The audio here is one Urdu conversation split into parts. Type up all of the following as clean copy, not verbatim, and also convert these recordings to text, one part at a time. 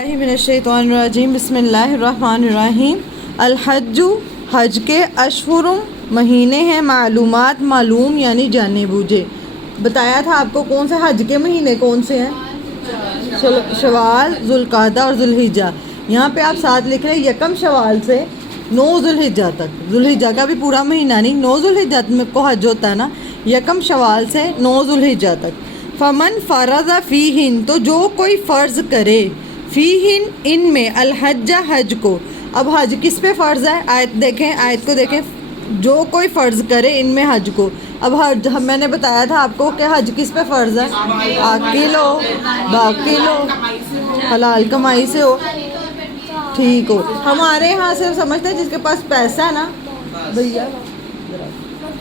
من الشیطان الرجیم بسم اللہ الرحمن الرحیم۔ الحج حج کے اشہر مہینے ہیں، معلومات معلوم یعنی جانے بوجھے۔ بتایا تھا آپ کو کون سے حج کے مہینے کون سے ہیں، شوال، ذوالقعدہ اور ذوالحجہ۔ یہاں پہ آپ ساتھ لکھ رہے ہیں یکم شوال سے 9 ذوالحجہ تک، ذوالحجہ کا بھی پورا مہینہ نہیں، 9 ذوالحجہ کو حج ہوتا ہے نا، یکم شوال سے 9 ذوالحجہ تک۔ فمن فرض فیہن، تو جو کوئی فرض کرے، فیہن ان میں، الحج حج کو۔ اب حج کس پہ فرض ہے، آیت دیکھیں، آیت کو دیکھیں، جو کوئی فرض کرے ان میں حج کو۔ اب حج میں نے بتایا تھا آپ کو کہ حج کس پہ فرض ہے، عاقل ہو، باقل ہو، حلال کمائی سے ہو، ٹھیک ہو۔ ہمارے یہاں سے سمجھتے ہیں جس کے پاس پیسہ ہے نا بھیا،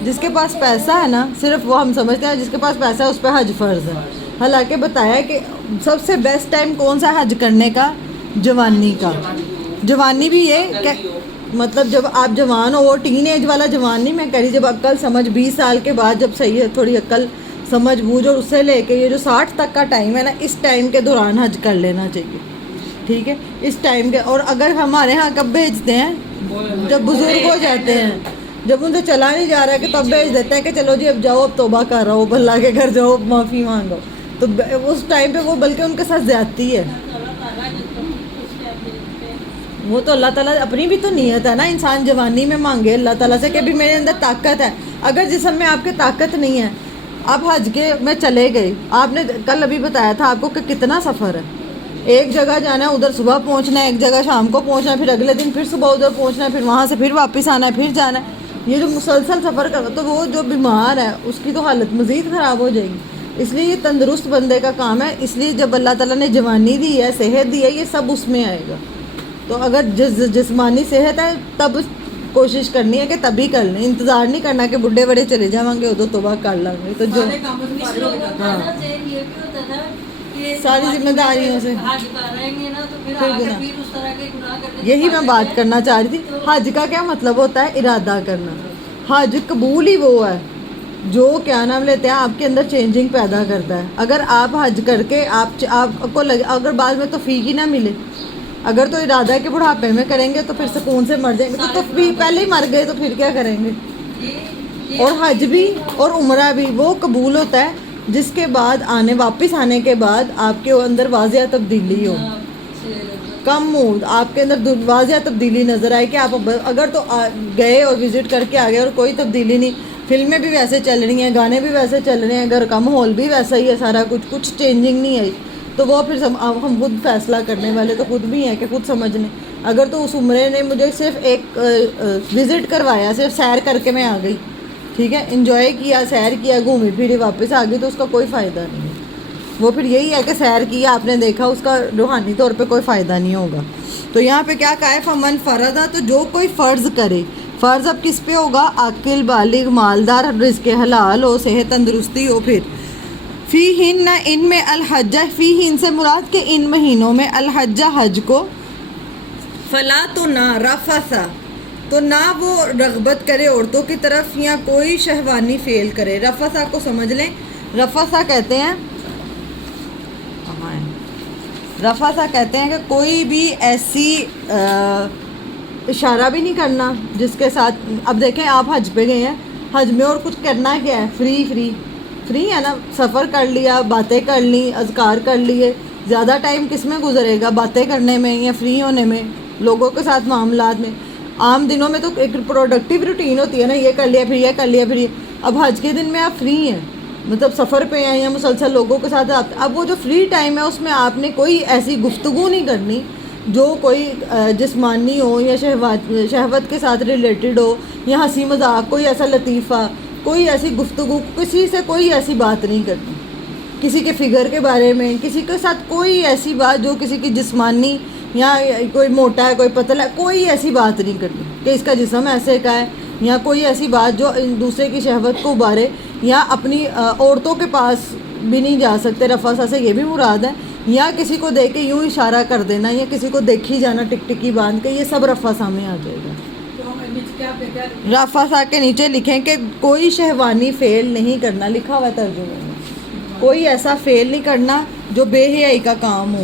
جس کے پاس پیسہ ہے نا، صرف وہ ہم سمجھتے ہیں جس کے پاس پیسہ ہے اس پہ حج فرض ہے۔ حالانکہ بتایا کہ سب سے بیسٹ ٹائم کون سا حج کرنے کا، جوانی کا۔ جوانی بھی یہ کہ مطلب جب آپ جوان ہو، وہ ٹین ایج والا جوان نہیں میں کری، جب عقل سمجھ 20 سال کے بعد جب صحیح ہے تھوڑی عقل سمجھ بوجھ، اور اس سے لے کے یہ جو 60 تک کا ٹائم ہے نا، اس ٹائم کے دوران حج کر لینا چاہیے، ٹھیک ہے، اس ٹائم کے۔ اور اگر ہمارے ہاں کب بھیجتے ہیں، جب بزرگ ہو جاتے ہیں، جب ان سے چلا نہیں جا رہا ہے کہ تب بھیج دیتے ہیں کہ چلو جی اب جاؤ، اب توبہ کر رہا ہو، اللہ کے گھر جاؤ، معافی مانگو، تو اس ٹائم پہ وہ بلکہ ان کے ساتھ زیادتی ہے۔ وہ تو اللہ تعالیٰ اپنی بھی تو نیت ہے نا، انسان جوانی میں مانگے اللہ تعالیٰ سے کہ بھی میرے اندر طاقت ہے۔ اگر جسم میں آپ کے طاقت نہیں ہے، آپ حج کے میں چلے گئے، آپ نے کل ابھی بتایا تھا آپ کو کہ کتنا سفر ہے، ایک جگہ جانا ہے، ادھر صبح پہنچنا ہے، ایک جگہ شام کو پہنچنا ہے، پھر اگلے دن پھر صبح ادھر پہنچنا ہے، پھر وہاں سے پھر واپس آنا ہے، پھر جانا ہے، یہ جو مسلسل سفر کر، تو وہ جو بیمار ہے اس کی تو حالت مزید خراب ہو جائے گی۔ اس لیے یہ تندرست بندے کا کام ہے، اس لیے جب اللہ تعالیٰ نے جوانی دی ہے، صحت دی ہے، یہ سب اس میں آئے گا۔ تو اگر جسمانی صحت ہے تب کوشش کرنی ہے کہ تبھی کر لیں، انتظار نہیں کرنا کہ بڈھے بڑے چلے جاؤں گے ادھر توبہ کر لیں گے، تو جو ساری ذمہ داریوں سے پھر گناہ۔ یہی میں بات کرنا چاہ رہی تھی، حج کا کیا مطلب ہوتا ہے، ارادہ کرنا۔ حج قبول ہی وہ ہے جو کیا نام لیتے ہیں آپ کے اندر چینجنگ پیدا کرتا ہے۔ اگر آپ حج کر کے آپ کو اگر بعد میں توفیق ہی نہ ملے، اگر تو ارادہ کے بڑھاپے میں کریں گے تو پھر سکون سے مر جائیں گے، تو پہلے ہی مر گئے تو پھر کیا کریں گے۔ اور حج بھی اور عمرہ بھی وہ قبول ہوتا ہے جس کے بعد واپس آنے کے بعد آپ کے اندر واضح تبدیلی ہو، کم ہو، آپ کے اندر واضح تبدیلی نظر آئے کہ آپ اگر تو گئے اور وزٹ کر کے آ گئے اور کوئی تبدیلی نہیں، فلمیں بھی ویسے چل رہی ہیں، گانے بھی ویسے چل رہے ہیں، گھر کا ماحول بھی ویسا ہی ہے، سارا کچھ چینجنگ نہیں آئی، تو وہ پھر ہم خود فیصلہ کرنے والے تو خود بھی ہیں کہ خود سمجھ لیں۔ اگر تو اس عمرے نے مجھے صرف ایک وزٹ کروایا، صرف سیر کر کے میں آ گئی، ٹھیک ہے، انجوائے کیا، سیر کیا، گھومی پھری واپس آ گئی، تو اس کا کوئی فائدہ نہیں ہے۔ وہ پھر یہی ہے کہ سیر کیا آپ نے دیکھا، اس کا روحانی طور پہ کوئی فائدہ نہیں ہوگا۔ تو یہاں پہ کیا کہا ہے، فمن فرضا، تو جو کوئی فرض کرے، فرض اب کس پہ ہوگا، عاقل، بالغ، مالدار، رزق حلال ہو، صحت تندرستی ہو۔ پھر فی ہن، ان میں، الحجہ، فی ہن سے مراد کہ ان مہینوں میں، الحجہ حج کو، فلا تو نہ، رفثا تو نہ وہ رغبت کرے عورتوں کی طرف یا کوئی شہوانی فعل کرے۔ رفثا کو سمجھ لیں، رفثا کہتے ہیں، رفثا کہتے ہیں کہ کوئی بھی ایسی اشارہ بھی نہیں کرنا جس کے ساتھ، اب دیکھیں آپ حج پہ گئے ہیں، حج میں اور کچھ کرنا کیا ہے، فری ہے نا، سفر کر لیا، باتیں کر لی، اذکار کر لیے، زیادہ ٹائم کس میں گزرے گا، باتیں کرنے میں یا فری ہونے میں، لوگوں کے ساتھ معاملات میں۔ عام دنوں میں تو ایک پروڈکٹیو روٹین ہوتی ہے نا، یہ کر لیا پھر یہ کر لیا پھر یہ۔ اب حج کے دن میں آپ فری ہیں، مطلب سفر پہ ہیں یا مسلسل لوگوں کے ساتھ اب وہ جو فری ٹائم ہے اس میں آپ نے کوئی ایسی گفتگو نہیں کرنی جو کوئی جسمانی ہو یا شہوت کے ساتھ ریلیٹڈ ہو، یا ہنسی مذاق، کوئی ایسا لطیفہ، کوئی ایسی گفتگو، کسی سے کوئی ایسی بات نہیں کرنی، کسی کے فگر کے بارے میں، کسی کے ساتھ کوئی ایسی بات جو کسی کی جسمانی، یا کوئی موٹا ہے کوئی پتلا ہے، کوئی ایسی بات نہیں کرنی کہ اس کا جسم ایسے کا ہے، یا کوئی ایسی بات جو دوسرے کی شہوت کو ابارے، یا اپنی عورتوں کے پاس بھی نہیں جا سکتے، رفثا سے یہ بھی مراد ہے، یا کسی کو دیکھ کے یوں اشارہ کر دینا، یا کسی کو دیکھی جانا ٹکٹکی باندھ کے، یہ سب رفثا میں آ جائے گا۔ رفثا کے نیچے لکھیں کہ کوئی شہوانی فعل نہیں کرنا، لکھا ہوا ہے ترجمے میں، کوئی ایسا فعل نہیں کرنا جو بے حیائی کا کام ہو،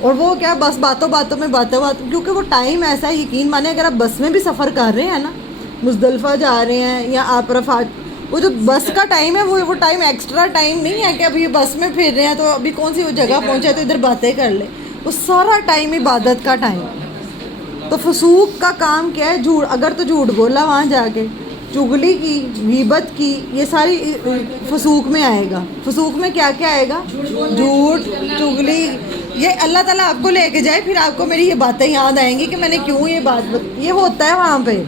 اور وہ کیا بس باتوں باتوں میں کیونکہ وہ ٹائم ایسا ہے، یقین مانے اگر آپ بس میں بھی سفر کر رہے ہیں نا، مزدلفہ جا رہے ہیں یا آپ عرفات، وہ جو بس کا ٹائم ہے وہ ٹائم ایکسٹرا ٹائم نہیں ہے کہ ابھی بس میں پھر رہے ہیں تو ابھی کون سی وہ جگہ پہنچے تو ادھر باتیں کر لیں، وہ سارا ٹائم عبادت کا ٹائم. تو فسوق کا کام کیا ہے؟ جھوٹ. اگر تو جھوٹ بولا وہاں جا کے، چغلی کی، غیبت کی، یہ ساری فسوق میں آئے گا. فسوق میں کیا کیا آئے گا؟ جھوٹ، چغلی. یہ اللہ تعالیٰ آپ کو لے کے جائے، پھر آپ کو میری یہ باتیں یاد آئیں گی کہ میں نے کیوں یہ یہ ہوتا ہے وہاں پہ.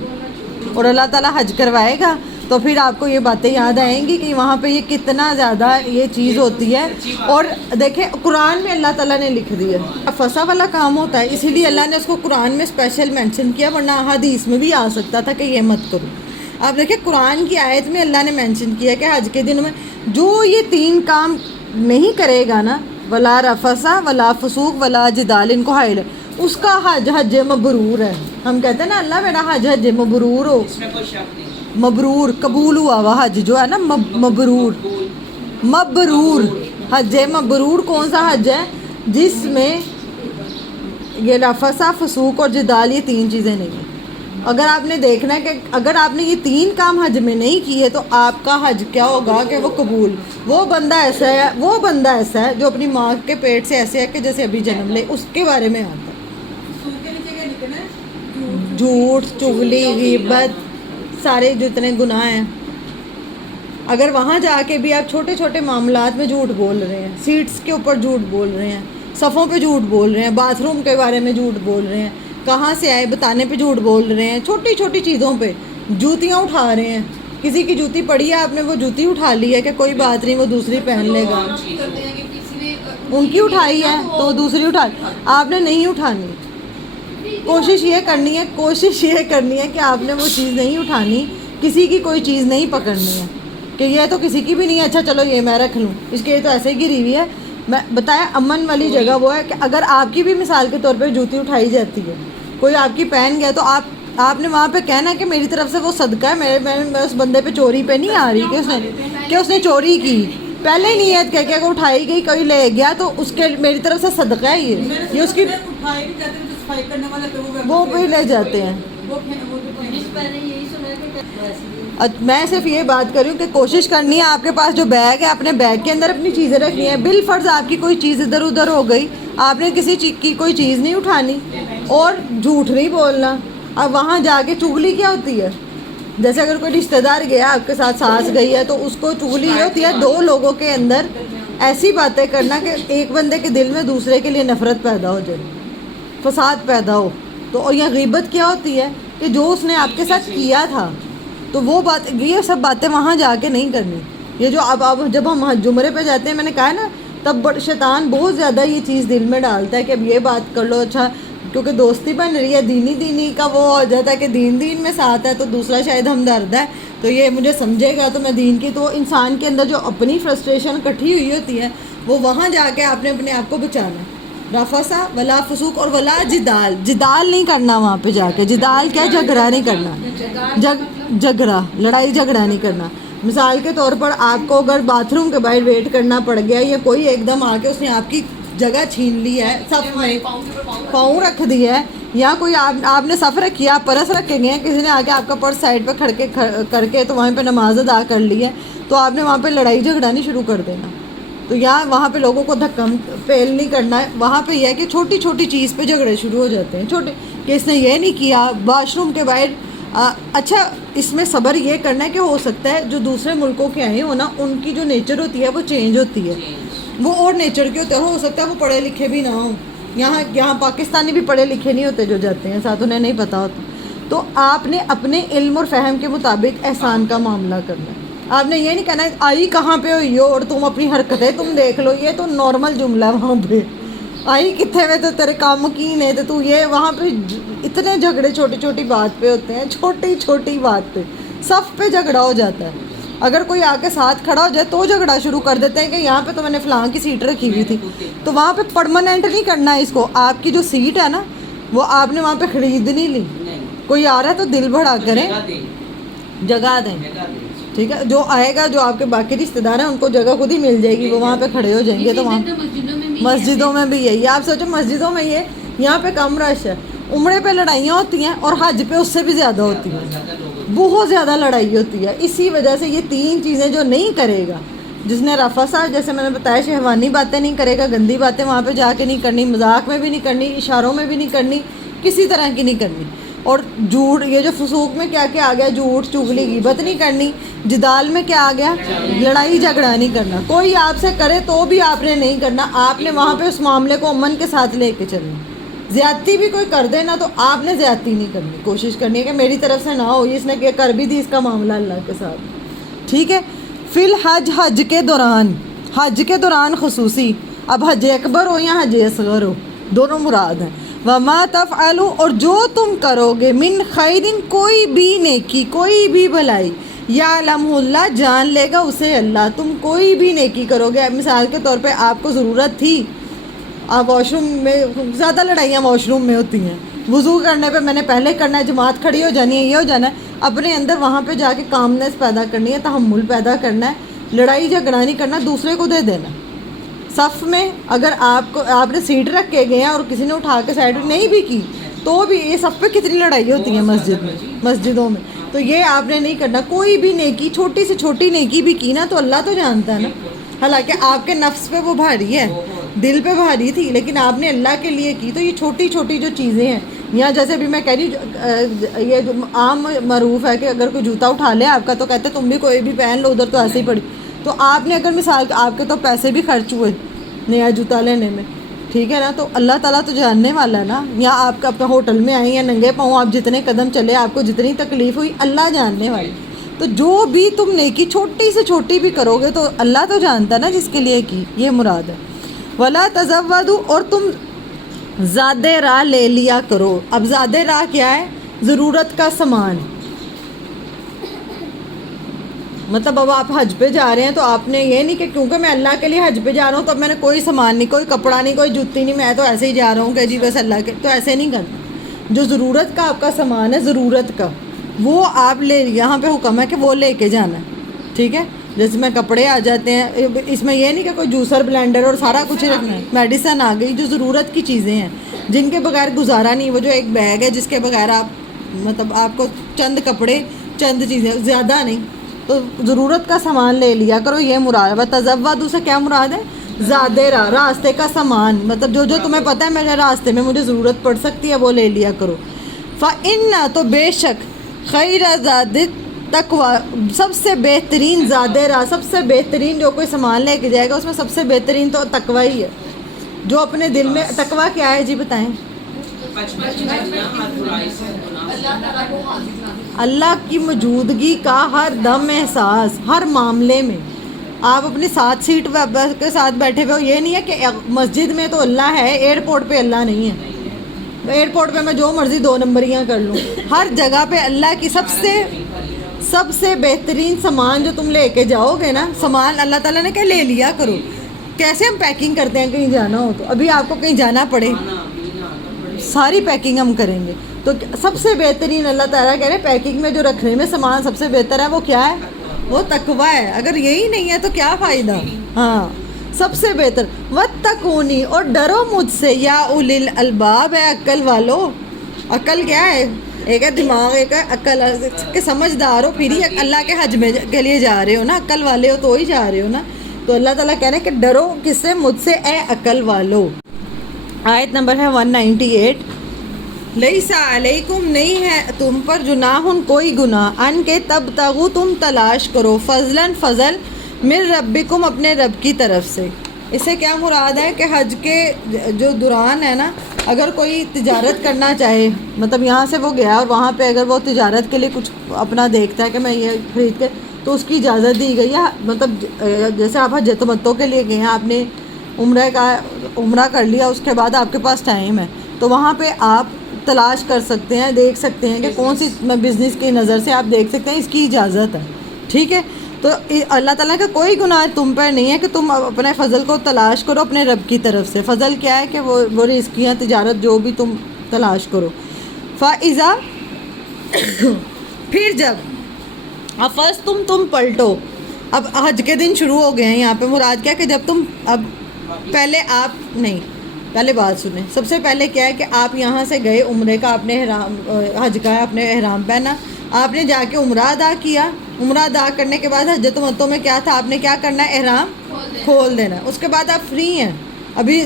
اور اللہ تعالیٰ حج کروائے گا تو پھر آپ کو یہ باتیں یاد آئیں گی کہ وہاں پہ یہ کتنا زیادہ یہ چیز ہوتی ہے. اور دیکھیں قرآن میں اللہ تعالیٰ نے لکھ دیا ہے فسا والا کام ہوتا ہے، اسی لیے اللہ نے اس کو قرآن میں اسپیشل مینشن کیا، ورنہ حدیث میں بھی آ سکتا تھا کہ یہ مت کرو. آپ دیکھیں قرآن کی آیت میں اللہ نے مینشن کیا کہ حج کے دنوں میں جو یہ 3 کام نہیں کرے گا نا، ولا رفسا ولا فسوق ولا جدال، ان کو حائل ہے، اس کا حج مبرور ہے. ہم کہتے ہیں نا اللہ میرا حج مبرور ہو، مبرور قبول ہوا ہوا حج جو ہے نا، مبرور حج مبرور. کون سا حج ہے؟ جس میں یہ رفسا، فسوق اور جدال، یہ 3 چیزیں نہیں ہیں. اگر آپ نے دیکھنا ہے کہ اگر آپ نے یہ 3 کام حج میں نہیں کیے تو آپ کا حج کیا ہوگا کہ وہ قبول. وہ بندہ ایسا ہے جو اپنی ماں کے پیٹ سے ایسے ہے کہ جیسے ابھی جنم لے، اس کے بارے میں آتا ہے. جھوٹ، چغلی، غیبت، سارے جتنے گناہ ہیں. اگر وہاں جا کے بھی آپ چھوٹے چھوٹے معاملات میں جھوٹ بول رہے ہیں، سیٹس کے اوپر جھوٹ بول رہے ہیں، صفوں پہ جھوٹ بول رہے ہیں، باتھ روم کے بارے میں جھوٹ بول رہے ہیں، کہاں سے آئے بتانے پہ جھوٹ بول رہے ہیں، چھوٹی چھوٹی چیزوں پہ جوتیاں اٹھا رہے ہیں. کسی کی جوتی پڑی ہے، آپ نے وہ جوتی اٹھا لی ہے کہ کوئی بات نہیں وہ دوسری پہن لے گا. ان کی اٹھائی ہے تو دوسری اٹھا، آپ نے نہیں اٹھانی. کوشش یہ کرنی ہے کہ آپ نے وہ چیز نہیں اٹھانی، کسی کی کوئی چیز نہیں پکڑنی ہے کہ یہ تو کسی کی بھی نہیں ہے، اچھا چلو یہ میں رکھ لوں، اس کے تو ایسے ہی گری ہوئی ہے. میں بتایا امن والی جگہ وہ ہے کہ اگر آپ کی بھی مثال کے طور پہ جوتی اٹھائی جاتی ہے، کوئی آپ کی پہن گیا، تو آپ نے وہاں پہ کہنا ہے کہ میری طرف سے وہ صدقہ ہے، میں اس بندے پہ چوری پہ نہیں آ رہی کہ اس نے چوری کی. پہلے ہی نیت کہہ کے اگر اٹھائی گئی، کوئی لے گیا تو اس کے میری طرف سے صدقہ ہے، یہ اس کی وہ بھی لے جاتے ہیں. میں صرف یہ بات کر رہی ہوں کہ کوشش کرنی ہے آپ کے پاس جو بیگ ہے، اپنے بیگ کے اندر اپنی چیزیں رکھنی ہے. بالفرض آپ کی کوئی چیز ادھر ادھر ہو گئی، آپ نے کسی چیز کی کوئی چیز نہیں اٹھانی اور جھوٹ نہیں بولنا. اب وہاں جا کے چغلی کیا ہوتی ہے؟ جیسے اگر کوئی رشتہ دار گیا آپ کے ساتھ، سانس گئی ہے، تو اس کو چغلی یہ ہوتی ہے 2 لوگوں کے اندر ایسی باتیں کرنا کہ ایک بندے کے دل میں دوسرے کے لیے نفرت پیدا ہو جائے، فساد پیدا ہو. تو اور یہ غیبت کیا ہوتی ہے کہ جو اس نے آپ کے ساتھ کیا تھا، تو وہ بات، یہ سب باتیں وہاں جا کے نہیں کرنی. یہ جو اب جب ہم جمرے پہ جاتے ہیں، میں نے کہا ہے نا، تب شیطان بہت زیادہ یہ چیز دل میں ڈالتا ہے کہ اب یہ بات کر لو. اچھا کیونکہ دوستی بن رہی ہے، دینی کا وہ ہو جاتا ہے کہ دین میں ساتھ ہے تو دوسرا شاید ہمدرد ہے تو یہ مجھے سمجھے گا تو میں دین کی. تو انسان کے اندر جو اپنی فرسٹریشن اکٹھی ہوئی ہوتی ہے، وہ وہاں جا کے آپ نے اپنے آپ کو بچانا. رفسا ولا فسوق اور ولا جدال نہیں کرنا. وہاں پہ جا کے جدال کیا؟ جھگڑا نہیں کرنا، لڑائی جھگڑا نہیں کرنا. مثال کے طور پر آپ کو اگر باتھ روم کے باہر ویٹ کرنا پڑ گیا، یا کوئی ایک دم آ کے اس نے آپ کی جگہ چھین لی ہے، صف میں پاؤں رکھ دیا ہے، یا کوئی آپ نے صف رکھی ہے، آپ پرس رکھے گئے ہیں، کسی نے آ کے آپ کا پرس سائڈ پہ کر کے تو وہاں پہ نماز ادا کر لی ہے، تو آپ نے وہاں پہ لڑائی جھگڑا نہیں شروع کر دینا. تو یہاں وہاں پہ لوگوں کو دھکا پیل نہیں کرنا ہے. وہاں پہ یہ ہے کہ چھوٹی چھوٹی چیز پہ جھگڑے شروع ہو جاتے ہیں، چھوٹے کہ اس نے یہ نہیں کیا، واش روم کے باہر. اچھا اس میں صبر یہ کرنا ہے کہ ہو سکتا ہے جو دوسرے ملکوں کے آئے ہو نا، ان کی جو نیچر ہوتی ہے وہ چینج ہوتی ہے، وہ اور نیچر کے ہوتے ہیں، ہو سکتا ہے وہ پڑھے لکھے بھی نہ ہوں. یہاں پاکستانی بھی پڑھے لکھے نہیں ہوتے جو جاتے ہیں ساتھ، انہیں نہیں پتہ ہوتا. تو آپ نے اپنے علم اور فہم کے مطابق احسان کا معاملہ کرنا ہے. آپ نے یہ نہیں کہنا آئی کہاں پہ ہوئی ہو اور تم اپنی حرکتیں تم دیکھ لو، یہ تو نارمل جملہ ہے. وہاں پہ آئی کتنے میں تو تیرے کام کی نہیں تو یہ وہاں پہ اتنے جھگڑے چھوٹی چھوٹی بات پہ ہوتے ہیں، چھوٹی چھوٹی بات پہ صف پہ جھگڑا ہو جاتا ہے. اگر کوئی آ کے ساتھ کھڑا ہو جائے تو جھگڑا شروع کر دیتے ہیں کہ یہاں پہ تو میں نے فلاں کی سیٹ رکھی ہوئی تھی. تو وہاں پہ پرماننٹ نہیں کرنا ہے اس کو. آپ کی جو سیٹ ہے نا، وہ آپ نے وہاں پہ خرید نہیں لی. کوئی آ رہا ہے تو دل بڑھا کریں، جگہ دیں، ٹھیک ہے. جو آئے گا، جو آپ کے باقی رشتے دار ہیں، ان کو جگہ خود ہی مل جائے گی، وہ وہاں پہ کھڑے ہو جائیں گے. تو وہاں مسجدوں میں بھی یہی. آپ سوچو مسجدوں میں یہاں پہ کم رش ہے, عمرے پہ لڑائیاں ہوتی ہیں اور حج پہ اس سے بھی زیادہ ہوتی ہیں, بہت زیادہ لڑائی ہوتی ہے. اسی وجہ سے یہ 3 چیزیں جو نہیں کرے گا, جس نے رفثہ جیسے میں نے بتایا شہوانی باتیں نہیں کرے گا, گندی باتیں وہاں پہ جا کے نہیں کرنی, مذاق میں بھی نہیں کرنی, اشاروں میں بھی نہیں کرنی, کسی طرح کی نہیں کرنی. اور جھوٹ, یہ جو فسوق میں کیا کیا آ گیا, جھوٹ چغلی غیبت نہیں کرنی. جدال میں کیا آ گیا, لڑائی جھگڑا نہیں کرنا. کوئی آپ سے کرے تو بھی آپ نے نہیں کرنا, آپ نے وہاں پہ اس معاملے کو امن کے ساتھ لے کے چلنا. زیادتی بھی کوئی کر دے نا تو آپ نے زیادتی نہیں کرنی, کوشش کرنی ہے کہ میری طرف سے نہ ہو. اس نے کر بھی دی اس کا معاملہ اللہ کے ساتھ, ٹھیک ہے. فی الحج, حج کے دوران خصوصی, اب حج اکبر ہو یا حج اصغر ہو دونوں مراد ہیں. وما تفعلوا, اور جو تم کرو گے, من خیر, کوئی بھی نیکی, کوئی بھی بھلائی, یعلم اللہ, جان لے گا اسے اللہ. تم کوئی بھی نیکی کرو گے, مثال کے طور پہ آپ کو ضرورت تھی, آپ واش روم میں, زیادہ لڑائیاں واش روم میں ہوتی ہیں, وضو کرنے پہ میں نے پہلے کرنا ہے, جماعت کھڑی ہو جانی ہے, یہ ہو جانا ہے. اپنے اندر وہاں پہ جا کے کامنس پیدا کرنی ہے, تحمل پیدا کرنا ہے, لڑائی جھگڑا نہیں کرنا, دوسرے کو دے دینا. صف میں اگر آپ نے سیٹ رکھ کے گئے ہیں اور کسی نے اٹھا کے سائڈ نہیں بھی کی تو بھی, یہ صف پہ کتنی لڑائی ہوتی ہے مسجدوں میں, تو یہ آپ نے نہیں کرنا. کوئی بھی نیکی, چھوٹی سے چھوٹی نیکی بھی کی نا تو اللہ تو جانتا ہے نا. حالانکہ آپ کے نفس پہ وہ بھاری ہے, دل پہ بھاری تھی, لیکن آپ نے اللہ کے لیے کی. تو یہ چھوٹی چھوٹی جو چیزیں ہیں, یہاں جیسے بھی میں کہہ رہی ہوں, یہ جو عام معروف ہے کہ اگر کوئی جوتا اٹھا لے آپ کا تو کہتے تم بھی کوئی بھی پہن لو, ادھر تو ایسے ہی پڑی. تو آپ نے اگر مثال, آپ کے تو پیسے بھی خرچ ہوئے نیا جوتا لینے میں, ٹھیک ہے نا, تو اللہ تعالیٰ تو جاننے والا ہے نا. یا آپ کا اپنے ہوٹل میں آئیں یا ننگے پاؤں آپ جتنے قدم چلے, آپ کو جتنی تکلیف ہوئی, اللہ جاننے والا. تو جو بھی تم نیکی چھوٹی سے چھوٹی بھی کرو گے تو اللہ تو جانتا ہے نا جس کے لیے کی, یہ مراد ہے. ولا تزودوا, اور تم زیادہ راہ لے لیا کرو. اب زیادہ راہ کیا ہے, ضرورت کا سامان. مطلب اب آپ حج پہ جا رہے ہیں تو آپ نے یہ نہیں کہ کیونکہ میں اللہ کے لیے حج پہ جا رہا ہوں تو اب میں نے کوئی سامان نہیں, کوئی کپڑا نہیں, کوئی جوتی نہیں, میں تو ایسے ہی جا رہا ہوں کہ جی بس اللہ کے, تو ایسے نہیں کرنا. جو ضرورت کا آپ کا سامان ہے, ضرورت کا, وہ آپ لے, یہاں پہ حکم ہے کہ وہ لے کے جانا ہے, ٹھیک ہے. جیسے میں کپڑے آ جاتے ہیں, اس میں یہ نہیں کہ کوئی جوسر بلینڈر اور سارا کچھ رکھنا ہے. میڈیسن آ گئی, جو ضرورت کی چیزیں ہیں جن کے بغیر گزارا نہیں. وہ جو ایک بیگ ہے جس کے بغیر آپ, مطلب آپ کو چند کپڑے, چند چیزیں, زیادہ نہیں, تو ضرورت کا سامان لے لیا کرو, یہ مراد ہے. تزودوا سے کیا مراد ہے, زیادہ راہ, راستے کا سامان, مطلب جو تمہیں پتہ ہے میرے راستے میں مجھے ضرورت پڑ سکتی ہے وہ لے لیا کرو. فَإِنَّ, تو بے شک, خیر زاد تقویٰ, سب سے بہترین زیادہ راہ, سب سے بہترین جو کوئی سامان لے کے جائے گا اس میں سب سے بہترین تو تقویٰ ہی ہے. جو اپنے دل میں, تقویٰ کیا ہے جی بتائیں. اللہ کی موجودگی کا ہر دم احساس, ہر معاملے میں. آپ اپنی 7 سیٹ کے ساتھ بیٹھے ہوئے ہو, یہ نہیں ہے کہ مسجد میں تو اللہ ہے, ایئرپورٹ پہ اللہ نہیں ہے. ایئرپورٹ پہ میں جو مرضی 2 نمبریاں کر لوں, ہر جگہ پہ اللہ کی سب سے بہترین سامان جو تم لے کے جاؤ گے نا, سامان اللہ تعالیٰ نے کیا لے لیا کرو. کیسے ہم پیکنگ کرتے ہیں کہیں جانا ہو تو, ابھی آپ کو کہیں جانا پڑے ساری پیکنگ ہم کریں گے, تو سب سے بہترین اللہ تعالیٰ کہہ رہے ہیں پیکنگ میں جو رکھنے میں سامان سب سے بہتر ہے وہ کیا ہے, وہ تقویٰ ہے. اگر یہی نہیں ہے تو کیا فائدہ. ہاں, سب سے بہتر. واتقونی, اور ڈرو مجھ سے, یا اولی الالباب, ہے عقل والو. عقل کیا ہے, ایک ہے دماغ, ایک ہے عقل, کہ سمجھدار ہو پھر ہی اللہ کے حج میں کے لیے جا رہے ہو نا, عقل والے ہو تو ہی جا رہے ہو نا. تو اللہ تعالیٰ کہہ رہے ہیں کہ ڈرو کس سے, مجھ سے, اے عقل والو. آیت نمبر ہے 198. لیسا علیکم, نہیں ہے تم پر, جناح, کوئی گناہ, ان کے تبتغوا, تم تلاش کرو, فضلاً, فضل, من ربکم, اپنے رب کی طرف سے. اس سے کیا مراد ہے کہ حج کے جو دوران ہے نا, اگر کوئی تجارت کرنا چاہے, مطلب یہاں سے وہ گیا اور وہاں پہ اگر وہ تجارت کے لیے کچھ اپنا دیکھتا ہے کہ میں یہ خرید کے, تو اس کی اجازت دی گئی ہے. مطلب جیسے آپ حج تمتع کے لیے گئے ہیں, آپ نے عمرہ کر لیا, اس کے بعد آپ کے پاس ٹائم ہے, تو وہاں پہ آپ تلاش کر سکتے ہیں, دیکھ سکتے ہیں کہ کون سی بزنس کی نظر سے آپ دیکھ سکتے ہیں, اس کی اجازت ہے, ٹھیک ہے. تو اللہ تعالیٰ کا کوئی گناہ تم پر نہیں ہے کہ تم اپنے فضل کو تلاش کرو اپنے رب کی طرف سے. فضل کیا ہے کہ وہ رزقیاں, تجارت, جو بھی تم تلاش کرو. فَإِذَا, پھر جب, افس تم پلٹو. اب حج کے دن شروع ہو گئے ہیں, یہاں پہ مراد کیا کہ جب تم اب پہلے آپ نہیں، پہلے بات سنیں. سب سے پہلے کیا ہے کہ آپ یہاں سے گئے عمرے کا، آپ نے احرام حج کا اپنے احرام پہنا، آپ نے جا کے عمرہ ادا کیا. عمرہ ادا کرنے کے بعد حج تمتع میں کیا تھا، آپ نے کیا کرنا ہے، احرام کھول دینا. اس کے بعد آپ فری ہیں. ابھی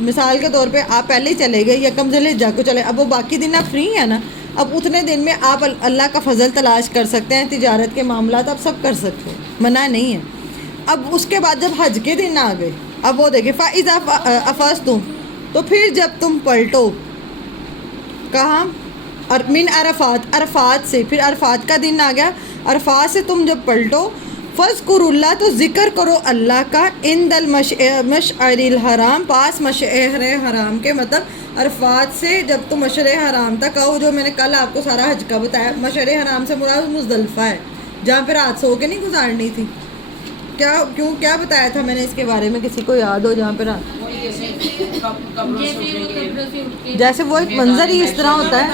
مثال کے طور پہ آپ پہلے ہی چلے گئے، یکم ذی الحجہ کو چلے، اب وہ باقی دن آپ فری ہیں نا. اب اتنے دن میں آپ اللہ کا فضل تلاش کر سکتے ہیں، تجارت کے معاملات آپ سب کر سکتے ہیں، منع نہیں ہے. اب اس کے بعد جب حج کے دن آ گئے، اب وہ دیکھیں فَإِذَا أَفَضْتُمْ، تو پھر جب تم پلٹو کہاں، من عرفات، عرفات سے، پھر عرفات کا دن آ گیا، عرفات سے تم جب پلٹو، فَاذْكُرُوا اللَّهَ، تو ذکر کرو اللہ کا، عند المشعر الحرام، پاس مشعر حرام کے. مطلب عرفات سے جب تم مشعر حرام تک آؤ، جو میں نے کل آپ کو سارا حج کا بتایا، مشعر حرام سے مراد مزدلفہ ہے، جہاں پہ رات سو کے نہیں گزارنی تھی. کیا بتایا تھا میں نے اس کے بارے میں، کسی کو یاد ہو جہاں پہ رات، جیسے وہ ایک منظر ہی اس طرح ہوتا ہے،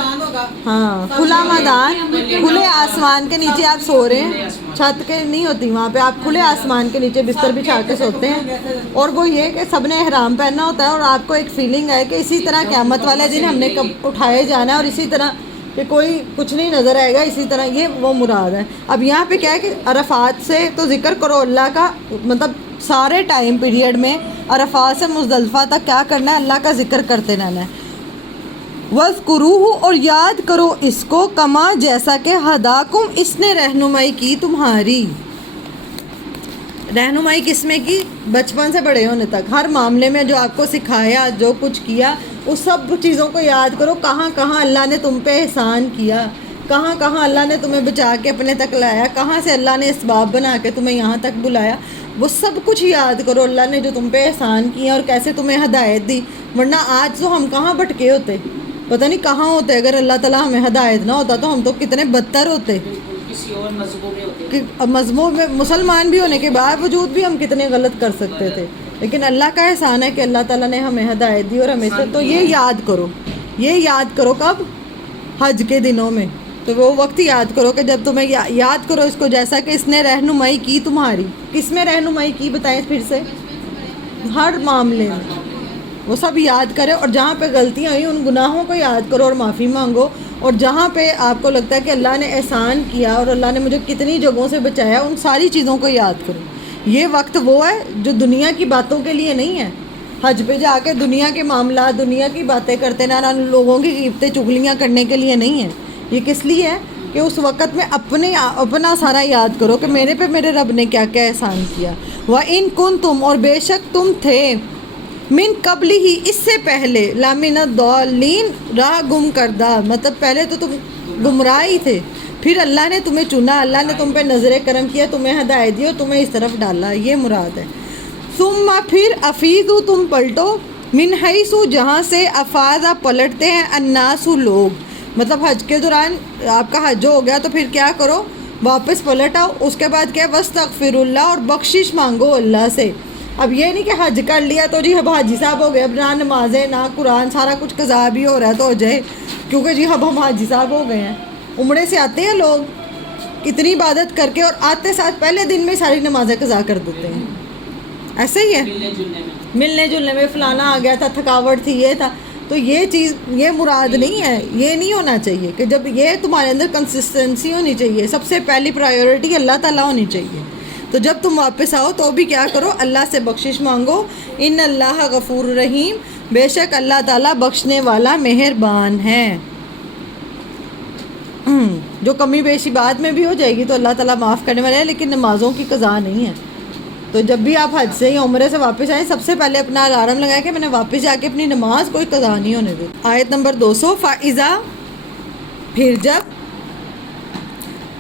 ہاں کھلا میدان، کھلے آسمان کے نیچے آپ سو رہے ہیں، چھت کے نہیں ہوتی وہاں پہ، آپ کھلے آسمان کے نیچے بستر بچھا کے سوتے ہیں. اور وہ یہ کہ سب نے احرام پہننا ہوتا ہے، اور آپ کو ایک فیلنگ ہے کہ اسی طرح قیامت والے دن ہم نے کب اٹھائے جانا ہے، اور اسی طرح کہ کوئی کچھ نہیں نظر آئے گا، اسی طرح یہ وہ مراد ہے. اب یہاں پہ کیا ہے کہ عرفات سے تو ذکر کرو اللہ کا، مطلب سارے ٹائم پیریڈ میں عرفات سے مزدلفہ تک کیا کرنا ہے، اللہ کا ذکر کرتے رہنا ہے. وَاذْكُرُوهُ، اور یاد کرو اس کو، کما جیسا کہ ہداکم، اس نے رہنمائی کی تمہاری. رہنمائی کس میں کی، بچپن سے بڑے ہونے تک ہر معاملے میں جو آپ کو سکھایا، جو کچھ کیا، اس سب چیزوں کو یاد کرو. کہاں کہاں اللہ نے تم پہ احسان کیا، کہاں کہاں اللہ نے تمہیں بچا کے اپنے تک لایا، کہاں سے اللہ نے اسباب بنا کے تمہیں یہاں تک بلایا، وہ سب کچھ یاد کرو. اللہ نے جو تم پہ احسان کیا اور کیسے تمہیں ہدایت دی. ورنہ آج تو ہم کہاں بھٹکے ہوتے، پتہ نہیں کہاں ہوتے. اگر اللہ تعالیٰ ہمیں ہدایت نہ ہوتا تو ہم تو کتنے بدتر ہوتے. کسی اور مذہبوں میں ہوتے، مذہبوں میں مسلمان بھی ہونے کے باوجود بھی ہم کتنے غلط کر سکتے تھے. لیکن اللہ کا احسان ہے کہ اللہ تعالیٰ نے ہمیں ہدایت دی اور ہمیں سے. تو یہ یاد کرو، یہ یاد کرو کب، حج کے دنوں میں. تو وہ وقت یاد کرو کہ جب تمہیں یاد کرو اس کو، جیسا کہ اس نے رہنمائی کی تمہاری. کس میں رہنمائی کی بتائیں پھر سے، ہر معاملے میں. وہ سب یاد کرے، اور جہاں پہ غلطیاں ہوئی ان گناہوں کو یاد کرو اور معافی مانگو. اور جہاں پہ آپ کو لگتا ہے کہ اللہ نے احسان کیا اور اللہ نے مجھے کتنی جگہوں سے بچایا، ان ساری چیزوں کو یاد کرو. یہ وقت وہ ہے جو دنیا کی باتوں کے لیے نہیں ہے. حج پہ جا کے دنیا کے معاملات، دنیا کی باتیں کرتے نہ لوگوں کی غیبتیں چغلیاں کرنے کے لیے نہیں ہے. یہ کس لیے ہے کہ اس وقت میں اپنا سارا یاد کرو کہ میرے پہ میرے رب نے کیا کیا احسان کیا. وَإِن كُنتُم، اور بے شک تم تھے، من قبل ہی، اس سے پہلے، لامن الضالین، راہ گم کردہ. مطلب پہلے تو تم گمراہ ہی تھے، پھر اللہ نے تمہیں چنا، اللہ نے تم پہ نظر کرم کیا، تمہیں ہدایت دی اور تمہیں اس طرف ڈالا. یہ مراد ہے. ثم، پھر افیضوا، تم پلٹو، من حیث، جہاں سے افاض پلٹتے ہیں، الناس، لوگ. مطلب حج کے دوران آپ کا حج ہو گیا تو پھر کیا کرو، واپس پلٹ آؤ. اس کے بعد کیا، واستغفر اللہ، اور بخشش مانگو اللہ سے. اب یہ نہیں کہ حج کر لیا تو جی اب حاجی صاحب ہو گئے، اب نہ نمازیں نہ قرآن، سارا کچھ قضا بھی ہو رہا ہے تو ہو جائے کیونکہ جی اب ہم حاجی صاحب ہو گئے ہیں. عمرے سے آتے ہیں لوگ کتنی عبادت کر کے، اور آتے ساتھ پہلے دن میں ساری نمازیں قضا کر دیتے ہیں. ایسے ہی ہے، ملنے جلنے میں فلانا آ گیا تھا، تھکاوٹ تھی، یہ تھا. تو یہ چیز، یہ مراد نہیں ہے، یہ نہیں ہونا چاہیے. کہ جب یہ تمہارے اندر کنسسٹنسی ہونی چاہیے، سب سے پہلی پرائیورٹی اللہ تعالیٰ ہونی چاہیے. تو جب تم واپس آؤ تو بھی کیا کرو، اللہ سے بخشش مانگو. ان اللہ غفور رحیم، بے شک اللہ تعالیٰ بخشنے والا مہربان ہے. جو کمی بیشی بعد میں بھی ہو جائے گی تو اللہ تعالیٰ معاف کرنے والا ہے، لیکن نمازوں کی قضا نہیں ہے. تو جب بھی آپ حج سے یا عمرے سے واپس آئیں، سب سے پہلے اپنا الارم لگائیں کہ میں نے واپس جا کے اپنی نماز کوئی قضا نہیں ہونے دی. آیت نمبر 200، فَإِذَا، پھر جب،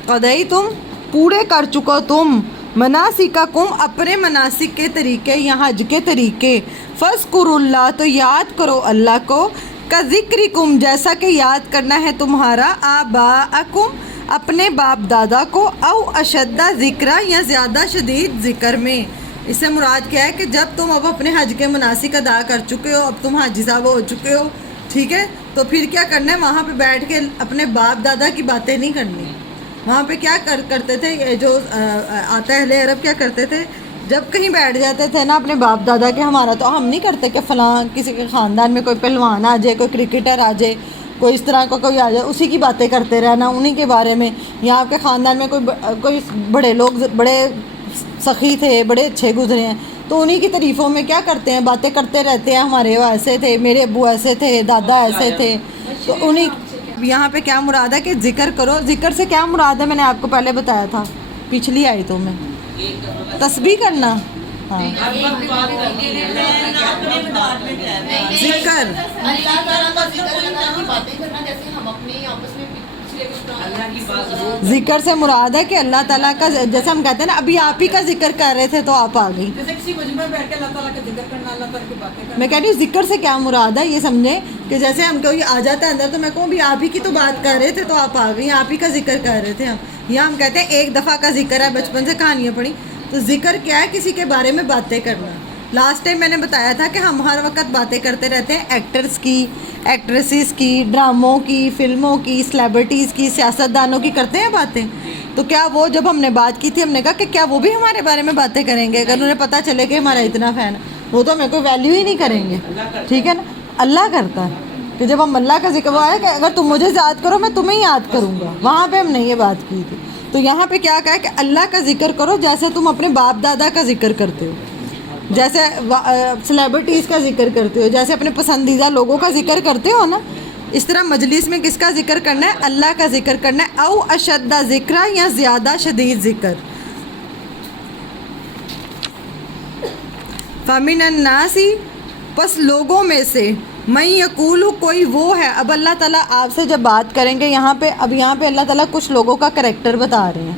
قَضَيْتُم، پورے کر چکو تم، مناسککم، اپنے مناسک کے طریقے یا حج کے طریقے، فاذکروا اللہ، تو یاد کرو اللہ کو، کذکرکم، جیسا کہ یاد کرنا ہے تمہارا، آباءکم، اپنے باپ دادا کو، او اشد ذکرہ، یا زیادہ شدید ذکر میں. اس سے مراد کیا ہے کہ جب تم اب اپنے حج کے مناسک ادا کر چکے ہو، اب تم حاجی صاحب ہو چکے ہو، ٹھیک ہے، تو پھر کیا کرنا ہے، وہاں پہ بیٹھ کے اپنے باپ دادا کی باتیں نہیں کرنی. وہاں پہ کیا کرتے تھے، جو آتا اہل عرب کیا کرتے تھے، جب کہیں بیٹھ جاتے تھے نا اپنے باپ دادا کے، ہمارا تو ہم نہیں کرتے کہ فلاں کسی کے خاندان میں کوئی پہلوان آ جائے، کوئی کرکٹر آ جائے، کوئی اس طرح کا کوئی آ جائے، اسی کی باتیں کرتے رہنا انہی کے بارے میں. یا آپ کے خاندان میں کوئی بڑے لوگ بڑے سخی تھے، بڑے اچھے گزرے ہیں، تو انہی کی تعریفوں میں کیا کرتے ہیں، باتیں کرتے رہتے ہیں، ہمارے وہ ایسے تھے، میرے ابو ایسے تھے، دادا ایسے تھے. تو انہی یہاں پہ کیا مراد ہے کہ ذکر کرو. ذکر سے کیا مراد ہے میں نے آپ کو پہلے بتایا تھا پچھلی آیتوں میں، تسبیح کرنا. ہاں ذکر اللہ تعالیٰ کا ذکر اللہ کی باتیں کرنا، جیسے ہم اپنے آپس میں پچھلے کچھ ذکر سے مراد ہے کہ اللہ تعالیٰ کا، جیسے ہم کہتے ہیں نا ابھی آپ ہی کا ذکر کر رہے تھے تو آپ آ گئی. جیسے کسی مجمع میں بیٹھ کے اللہ تعالیٰ کا ذکر کرنا، اللہ تعالیٰ کی باتیں کرنا. میں کہہ رہی ہوں ذکر سے کیا مراد ہے یہ سمجھیں کہ جیسے ہم کوئی آ جاتا ہے اندر تو میں کہوں بھی آپ ہی کی تو بات کر رہے تھے تو آپ آ گئی، آپ ہی کا ذکر کر رہے تھے ہم. یا ہم کہتے ہیں ایک دفعہ کا ذکر ہے، بچپن سے کہانیاں پڑھی. تو ذکر کیا ہے؟ کسی کے بارے میں باتیں کرنا. لاسٹ ٹائم میں نے بتایا تھا کہ ہم ہر وقت باتیں کرتے رہتے ہیں ایکٹرز کی، ایکٹریسز کی، ڈراموں کی، فلموں کی، سلیبریٹیز کی، سیاستدانوں کی کرتے ہیں باتیں. تو کیا وہ جب ہم نے بات کی تھی ہم نے کہا کہ کیا وہ بھی ہمارے بارے میں باتیں کریں گے؟ اگر انہیں پتہ چلے کہ ہمارا اتنا فین ہے وہ تو ہمیں کوئی ویلیو ہی نہیں کریں گے. ٹھیک ہے نا؟ اللہ کرتا ہے کہ جب ہم اللہ کا ذکر، وہ ہے کہ اگر تم مجھے یاد کرو میں تمہیں یاد کروں گا. وہاں پہ ہم نے یہ بات کی تھی. تو یہاں پہ کیا کہا کہ اللہ کا ذکر کرو جیسے تم اپنے باپ دادا کا ذکر کرتے ہو، جیسے سلیبریٹیز کا ذکر کرتے ہو، جیسے اپنے پسندیدہ لوگوں کا ذکر کرتے ہو نا، اس طرح مجلس میں کس کا ذکر کرنا ہے؟ اللہ کا ذکر کرنا ہے. او اشد ذکر، یا زیادہ شدید ذکر. فَمِنَ النَّاسِ، پس لوگوں میں سے، من یقول، کوئی وہ ہے. اب اللہ تعالیٰ آپ سے جب بات کریں گے یہاں پہ اللہ تعالیٰ کچھ لوگوں کا کریکٹر بتا رہے ہیں.